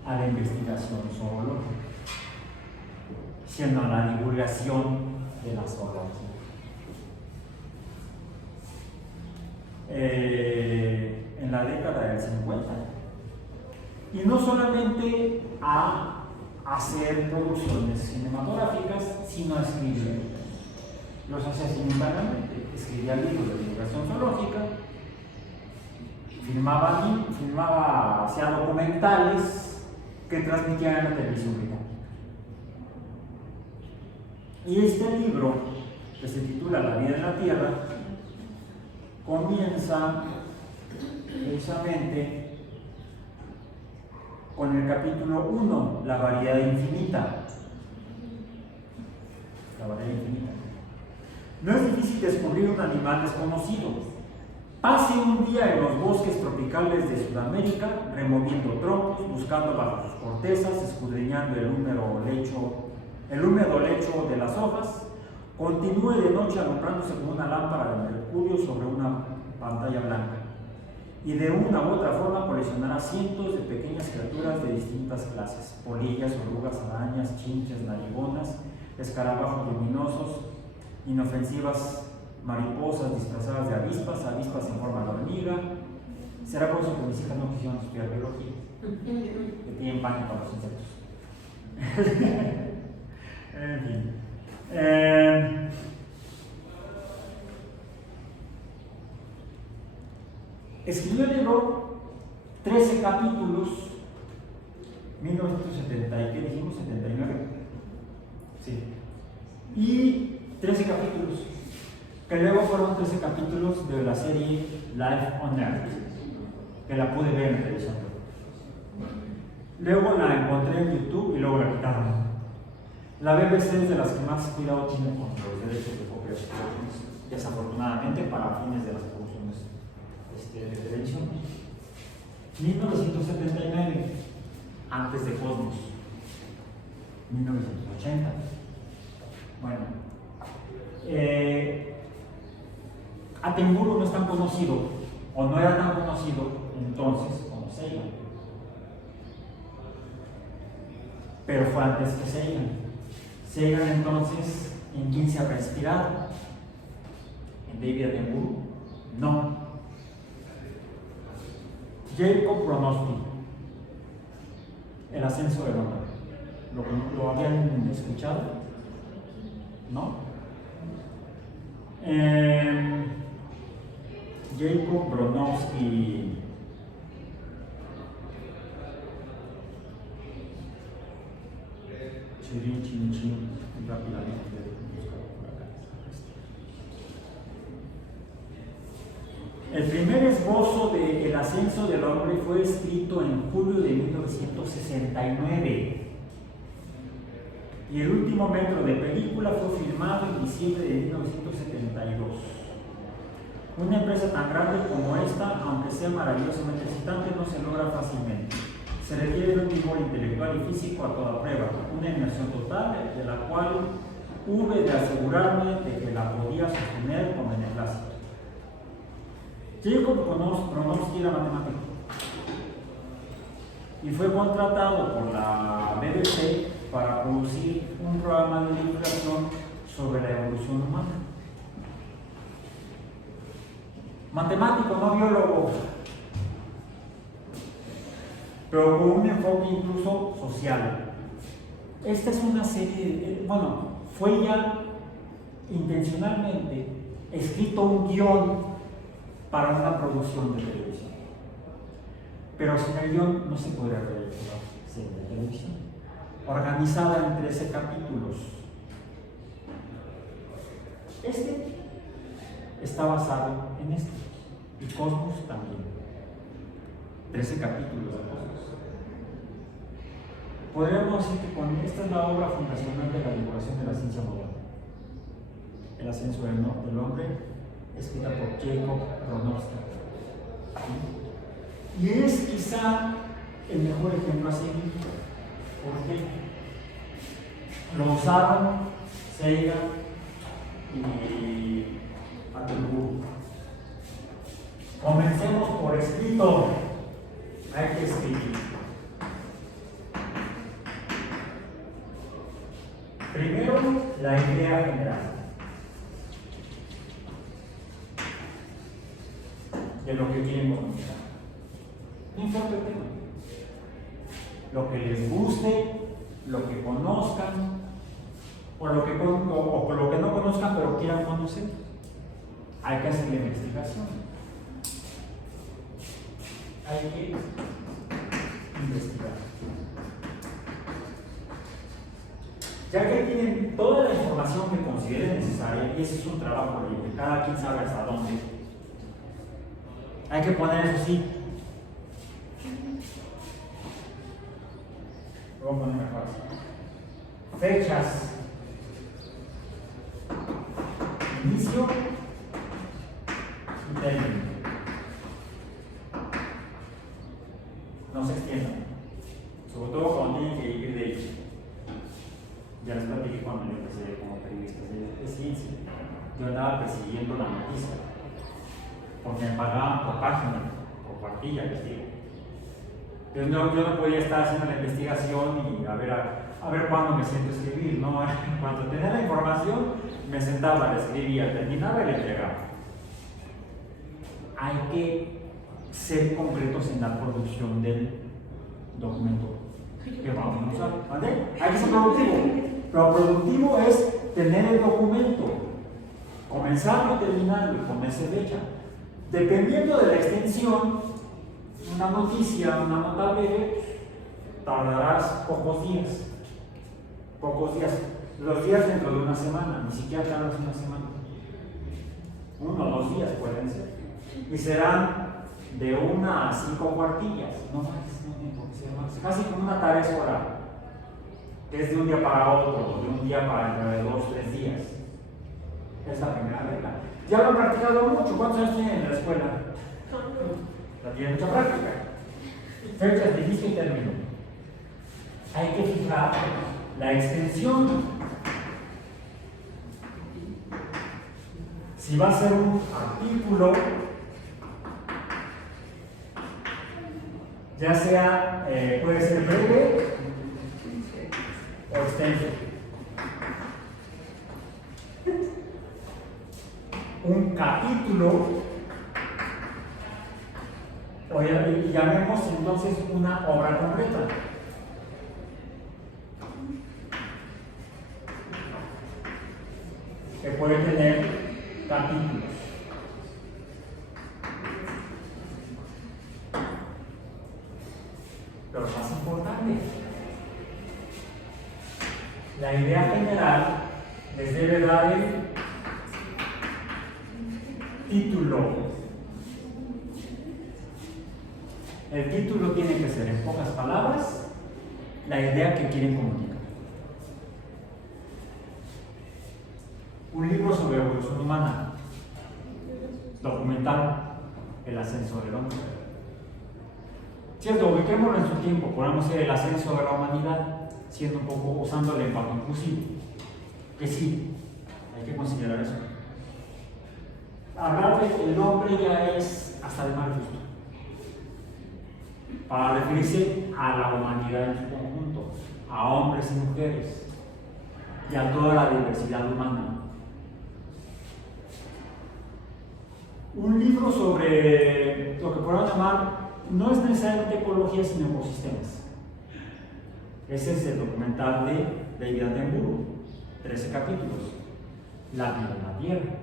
a la investigación zoológica, sino a la divulgación de la zoología. En la década del 50. Y no solamente a hacer producciones cinematográficas, sino a escribir. Los hacía simultáneamente. Escribía libros de divulgación zoológica, hacía documentales que transmitían en la televisión británica. Y este libro, que se titula La vida en la Tierra, comienza precisamente con el capítulo 1, la variedad infinita. La variedad infinita. No es difícil descubrir un animal desconocido. Pase un día en los bosques tropicales de Sudamérica, removiendo troncos, buscando bajo sus cortezas, escudriñando el húmedo lecho de las hojas. Continúe de noche alumbrándose con una lámpara de mercurio sobre una pantalla blanca. Y de una u otra forma coleccionará cientos de pequeñas criaturas de distintas clases: polillas, orugas, arañas, chinches, narigonas, escarabajos luminosos, inofensivas mariposas disfrazadas de avispas, avispas en forma de hormiga. Será por eso que mis hijas no quisieron estudiar biología, que tienen pánico a los insectos. En fin. Escribió el libro 13 capítulos, 1970, ¿y qué dijimos? 79. Sí. Y 13 capítulos, que luego fueron 13 capítulos de la serie Life on Earth, que la pude ver en la televisión. Luego la encontré en YouTube y luego la quitaron. La BBC es de las que más cuidado tiene con los derechos de copyright, desafortunadamente para fines de las producciones de televisión. 1979, antes de Cosmos. 1980. Bueno, Attenborough no es tan conocido, o no era tan conocido entonces como Sagan, pero fue antes que Sagan. Sagan entonces, ¿en quién se ha inspirado? ¿En David Attenborough? No. Jacob Bronowski, El ascenso del hombre. ¿Lo habían escuchado? ¿No? Jacob Bronowski. Chin, rápidamente. El primer esbozo de El ascenso del hombre fue escrito en julio de 1969 y el último metro de película fue filmado en diciembre de 1972. Una empresa tan grande como esta, aunque sea maravillosamente excitante, no se logra fácilmente. Se requiere de un vigor intelectual y físico a toda prueba, una inmersión total de la cual hube de asegurarme de que la podía sostener con beneplácito. Jacob Bronowski era matemático y fue contratado por la BBC para producir un programa de divulgación sobre la evolución humana. Matemático, no biólogo, pero con un enfoque incluso social. Esta es una serie, fue ya intencionalmente escrito un guión para una producción de televisión, pero sin el guión no se podría realizar una serie de televisión, organizada en 13 capítulos. Este está basado en este, y Cosmos también. 13 capítulos de Cosmos. Podríamos decir que esta es la obra fundacional de la divulgación de la ciencia moderna. El ascenso del hombre, escrita por Jacob Bronowski. Y es quizá el mejor ejemplo a seguir. ¿Por qué? Lo usaron Sagan y Attenborough. Comencemos por escrito. Hay que escribir. Primero, la idea general de lo que quieren comunicar. No importa el tema. Lo que les guste, lo que conozcan, o lo que no conozcan pero quieran conocer. Hay que hacer la investigación. Hay que investigar. Ya que tienen toda la información que consideren necesaria, y ese es un trabajo libre, cada quien sabe hasta dónde, hay que poner eso sí. Lo voy a poner mejor así. Fechas. Inicio y término. cuando yo empecé como periodista de ciencia. Yo andaba persiguiendo la noticia, porque me pagaban por página, por cuartilla, les digo. Yo no podía estar haciendo la investigación y a ver cuándo me siento a escribir, ¿no? Cuando tenía la información, me sentaba, la escribía, terminaba y le entregaba. Hay que ser concretos en la producción del documento que vamos a usar, ¿vale? Hay que ser productivo, pero productivo es tener el documento, comenzarlo y terminarlo y ponerse fecha. Dependiendo de la extensión, una noticia, una nota breve, tardarás pocos días, los días dentro de una semana, ni siquiera tardas una semana, 1 o 2 días pueden ser, y serán de 1 a 5 cuartillas, no más, casi como una tarea escolar, que es de un día para otro, de un día para dentro de 2 o 3 días. Es la primera regla. Ya lo han practicado mucho. ¿Cuántos años tienen en la escuela? La tienen mucha práctica. Fechas de inicio y término. Hay que fijar la extensión. Si va a ser un artículo, ya sea, puede ser breve o extenso. Un capítulo, o llamemos entonces una obra completa. Que puede tener capítulos. Pero lo más importante, la idea general les debe dar el título. El título tiene que ser, en pocas palabras, la idea que quieren comunicar. Un libro sobre evolución humana, documental, el ascenso del hombre. Cierto, ubiquémoslo en su tiempo, podemos ser el ascenso de la humanidad, siendo un poco, usando el lenguaje inclusivo, que sí, hay que considerar eso. Hablar del hombre ya es hasta de mal gusto, para referirse a la humanidad en su conjunto, a hombres y mujeres, y a toda la diversidad humana. Un libro sobre lo que podemos llamar, no es necesariamente ecología, sino ecosistemas. Ese es el documental de David Attenborough, 13 capítulos. La vida en la Tierra.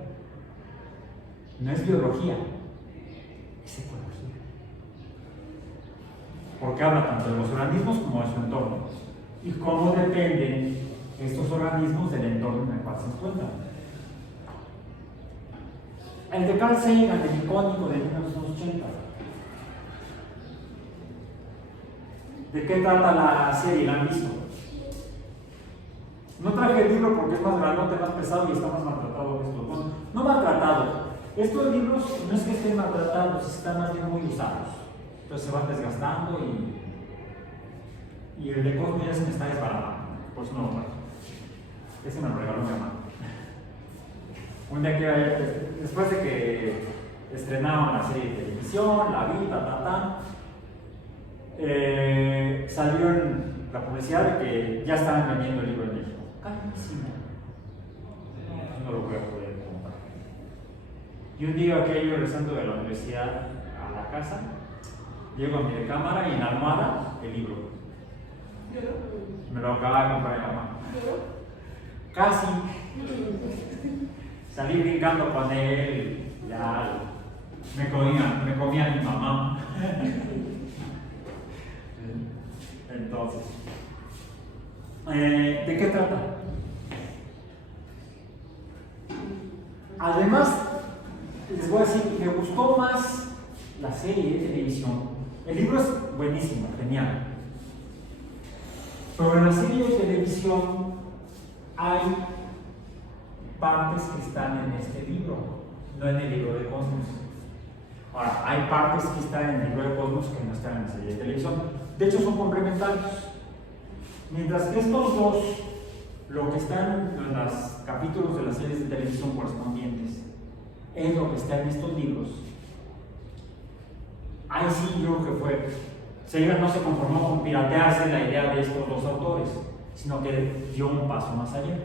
No es biología, es ecología. Porque habla tanto de los organismos como de su entorno. Y cómo dependen estos organismos del entorno en el cual se encuentran. El de Carl Sagan, el icónico de 1980. ¿De qué trata la serie? ¿La han visto? No traje el libro porque es más grandote, más pesado y está más maltratado que esto. No maltratado. Estos libros no es que estén maltratados, están más bien muy usados. Entonces se van desgastando y el de Cosmo ya se me está desbaratando. Por eso no lo traje. Ese me lo regaló mi mamá. Un día que, después de que estrenaron la serie de televisión, la vi, salió en la publicidad de que ya estaban vendiendo el libro en México. Carísimo. No lo voy a poder comprar. Y un día que yo regresando de la universidad a la casa, llego a mi recámara y en la almohada el libro. Me lo acababa de comprar mi mamá. Casi. Salí brincando con él, ya me comía mi mamá. Entonces, ¿de qué trata? Además, les voy a decir, me gustó más la serie de televisión. El libro es buenísimo, genial. Pero en la serie de televisión hay partes que están en este libro, no en el libro de Cosmos. Ahora, hay partes que están en el libro de Cosmos que no están en la serie de televisión. De hecho, son complementarios. Mientras que estos dos lo que está en los capítulos de las series de televisión correspondientes es lo que está en estos libros, ahí sí yo creo que fue, Seigan no se conformó con piratearse la idea de estos dos autores, sino que dio un paso más allá.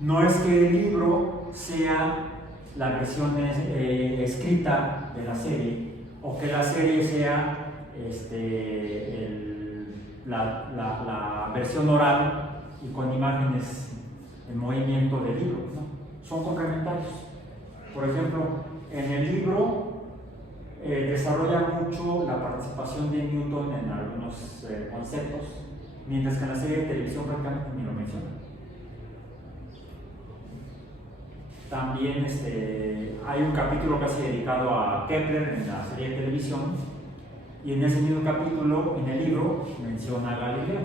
No es que el libro sea la versión escrita de la serie, o que la serie sea la versión oral y con imágenes en movimiento del libro, ¿no? Son complementarios. Por ejemplo, en el libro desarrolla mucho la participación de Newton en algunos conceptos, mientras que en la serie de televisión prácticamente ni lo menciona. También hay un capítulo casi dedicado a Kepler en la serie de televisión, y en ese mismo capítulo, en el libro, menciona a Galileo,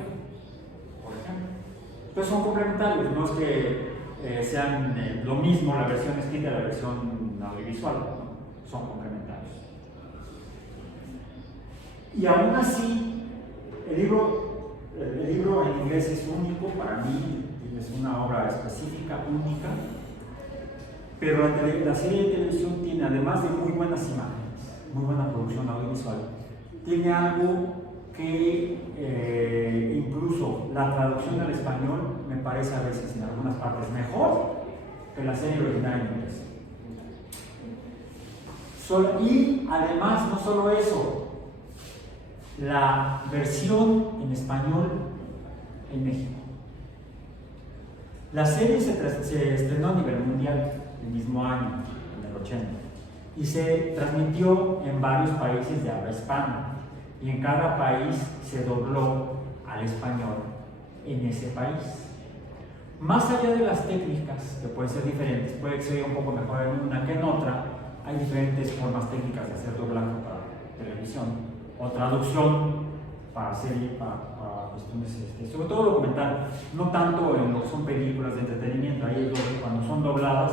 por ejemplo. Entonces son complementarios, no es que sean lo mismo la versión escrita y la versión audiovisual, ¿no? Son complementarios. Y aún así, el libro en inglés es único para mí, es una obra específica, única, pero la serie de televisión tiene, además de muy buenas imágenes, muy buena producción audiovisual, tiene algo que incluso la traducción al español me parece a veces en algunas partes mejor que la serie original en inglés. Y además, no solo eso, la versión en español en México. La serie se estrenó a nivel mundial el mismo año, en el 80, y se transmitió en varios países de habla hispana, y en cada país se dobló al español en ese país. Más allá de las técnicas, que pueden ser diferentes, puede que se vea un poco mejor en una que en otra, hay diferentes formas técnicas de hacer doblaje para televisión o traducción para serie, para cuestiones, sobre todo documental, no tanto en lo que son películas de entretenimiento. Ahí es donde cuando son dobladas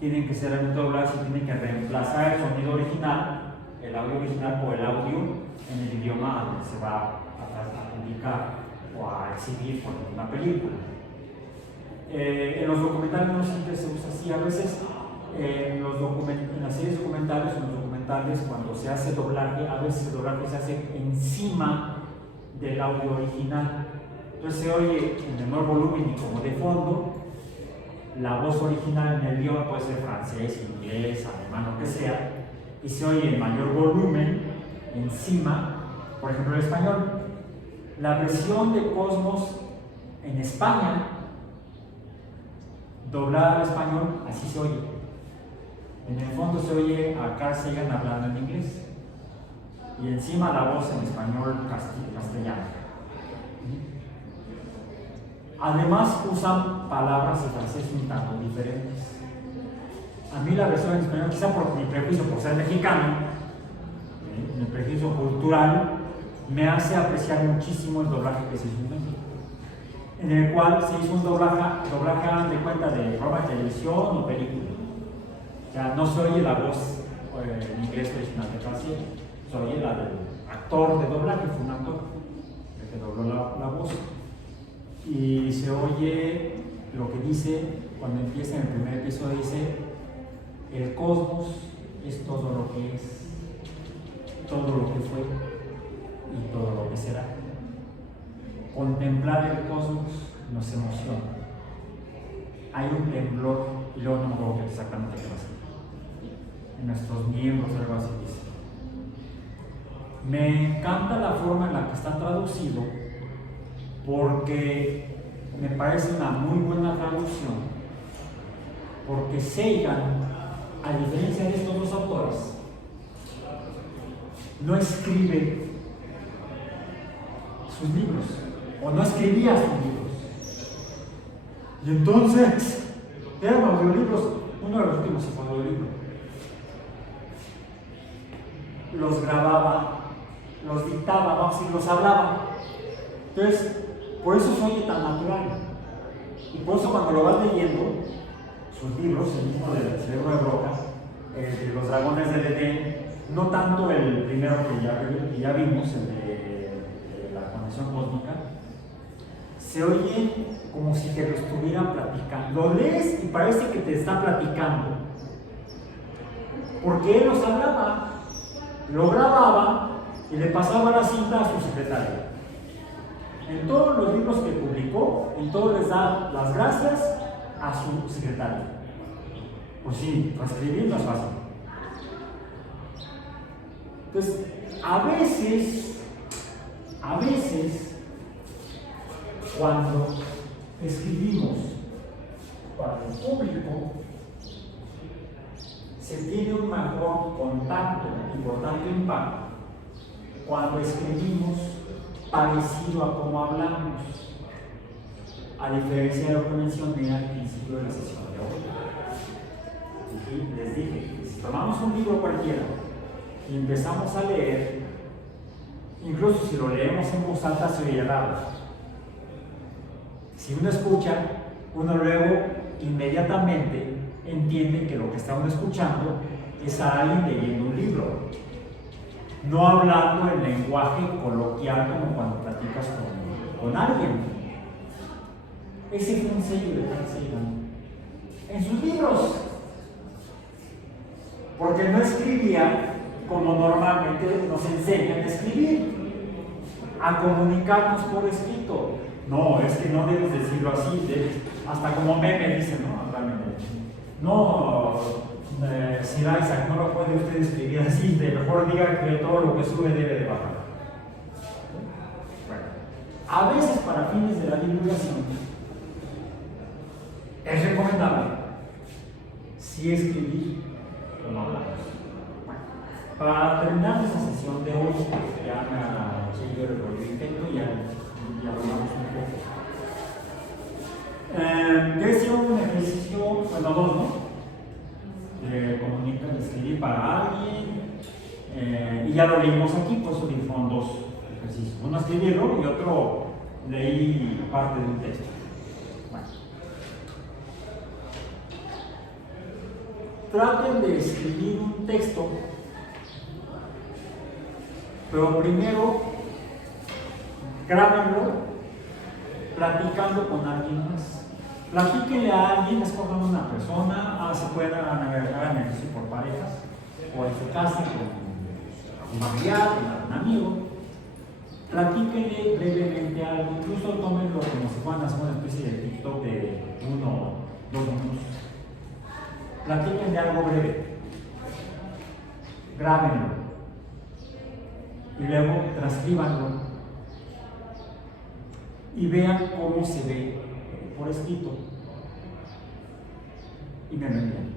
tienen que ser realmente dobladas y tienen que reemplazar el sonido original, el audio original, por el audio en el idioma donde se va a publicar o a exhibir por una película. En los documentales no siempre se usa así. A veces en las series documentales, en los documentales, cuando se hace doblaje, a veces el doblaje se hace encima del audio original. Entonces se oye en menor volumen y como de fondo la voz original en el idioma, puede ser francés, inglés, alemán, lo que sea, y se oye en mayor volumen encima, por ejemplo, el español. La versión de Cosmos en España, doblada al español, así se oye. En el fondo se oye a Carl Sagan hablando en inglés y encima la voz en español castellano. Además usan palabras y frases un tanto diferentes. A mí la versión en español, quizá por mi prejuicio por ser mexicano, mi prejuicio cultural, me hace apreciar muchísimo el doblaje que se hizo en México, en el cual se hizo un doblaje hagan de cuenta de programa de televisión o película. O sea, no se oye la voz en inglés original de Francia, se oye la del actor de doblaje, fue un actor el que dobló la voz. Y se oye lo que dice, cuando empieza en el primer episodio, dice: el cosmos es todo lo que es, todo lo que fue y todo lo que será. Contemplar el cosmos nos emociona. Hay un temblor, y luego no me acuerdo exactamente qué va a ser, en nuestros miembros, algo así dice. Me encanta la forma en la que está traducido, porque me parece una muy buena traducción, porque Sagan, a diferencia de estos dos autores, no escribe sus libros, o no escribía sus libros, y entonces eran audiolibros. Uno de los últimos fue un audiolibro, los grababa, los dictaba, vamos a decir, los hablaba. Entonces, por eso se oye tan natural. Y por eso cuando lo vas leyendo, sus libros, el mismo del Cerebro de Broca, de Los Dragones del Edén, no tanto el primero que ya vimos, el de la conexión cósmica, se oye como si te lo estuvieran platicando. Lo lees y parece que te está platicando. Porque él los hablaba, lo grababa y le pasaba la cinta a su secretaria. En todos los libros que publicó, en todos les da las gracias a su secretaria. Pues sí, transcribir no es fácil. Entonces, a veces, cuando escribimos para el público, se tiene un mejor contacto y por tanto impacto cuando escribimos parecido a como hablamos, a diferencia de lo que mencioné al principio de la sesión de hoy. Y les dije que si tomamos un libro cualquiera y empezamos a leer, incluso si lo leemos en voz alta se oye raro. Si uno escucha, uno luego inmediatamente entiende que lo que está uno escuchando es a alguien leyendo un libro, no hablando en lenguaje coloquial como cuando platicas con alguien. Ese fue un sello de Carl Sagan en sus libros, porque no escribía como normalmente nos enseñan a escribir, a comunicarnos por escrito. No, es que no debes decirlo así, hasta como meme dicen, ¿no? No, Sir Isaac, no lo puede usted escribir así, de mejor diga que todo lo que sube debe de bajar. Bueno, a veces para fines de la divulgación es recomendable sí escribir como hablamos. Para terminar esta sesión de hoy, ya me eché yo el intento y ya hablamos un poco. Yo hice un ejercicio, bueno, dos, ¿no? De comunicar, escribir para alguien, y ya lo leímos aquí, por eso fueron dos ejercicios. Uno escribirlo y otro leí parte de un texto. Bueno. Traten de escribir un texto, pero primero grábenlo platicando con alguien más. Platíquenle a alguien, escojan una persona, se pueden hagan ejercicio por parejas, o en su casa con un familiar, con un amigo. Platíquenle brevemente a alguien, incluso tómenlo como si fueran una especie de TikTok de 1 o 2 minutos. Platíquenle algo breve, grábenlo y luego transcríbanlo y vean cómo se ve por escrito y me lo envían.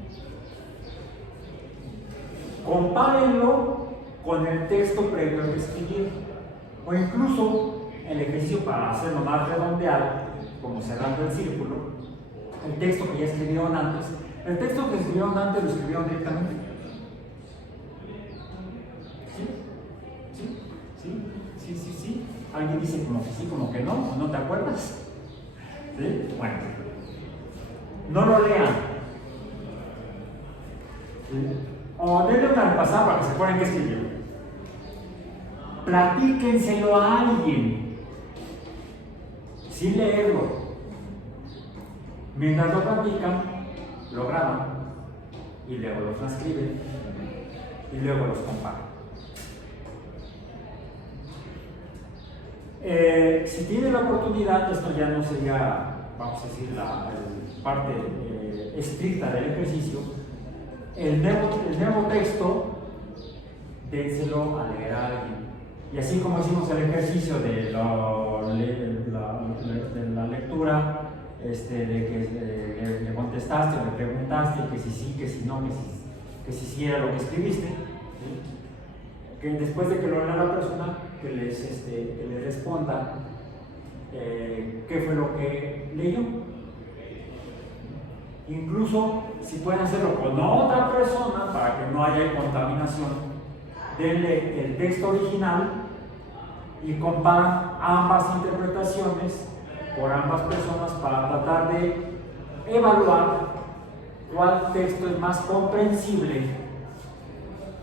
Compárenlo con el texto previo que escribir, o incluso el ejercicio para hacerlo más redondeado, como cerrando el círculo, el texto que ya escribieron antes. El texto que escribieron antes lo escribieron directamente. ¿Sí? Alguien dice como que sí, como que no, ¿no te acuerdas? ¿Sí? Bueno, no lo lean. ¿Sí? O denle una repasada para que se acuerden qué escribió. Platíquenselo a alguien, sin leerlo. Mientras lo practican, lo graban y luego lo transcriben y luego los comparan. Si tienen la oportunidad, esto ya no sería, vamos a decir, la parte estricta del ejercicio, el nuevo texto, dénselo a leer a alguien. Y así como hicimos el ejercicio de la lectura, de que le contestaste o le preguntaste que si sí, que si no, que si sí era lo que escribiste, ¿sí? Que después de que lo lea la persona, que les responda qué fue lo que leyó. Incluso si pueden hacerlo con otra persona para que no haya contaminación, denle el texto original y comparan ambas interpretaciones por ambas personas para tratar de evaluar cuál texto es más comprensible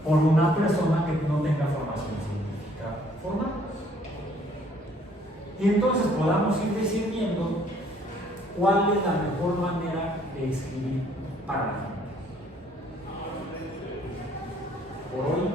por una persona que no tenga formación científica formal. Y entonces podamos ir discerniendo ¿cuál es la mejor manera de escribir para la gente? Por hoy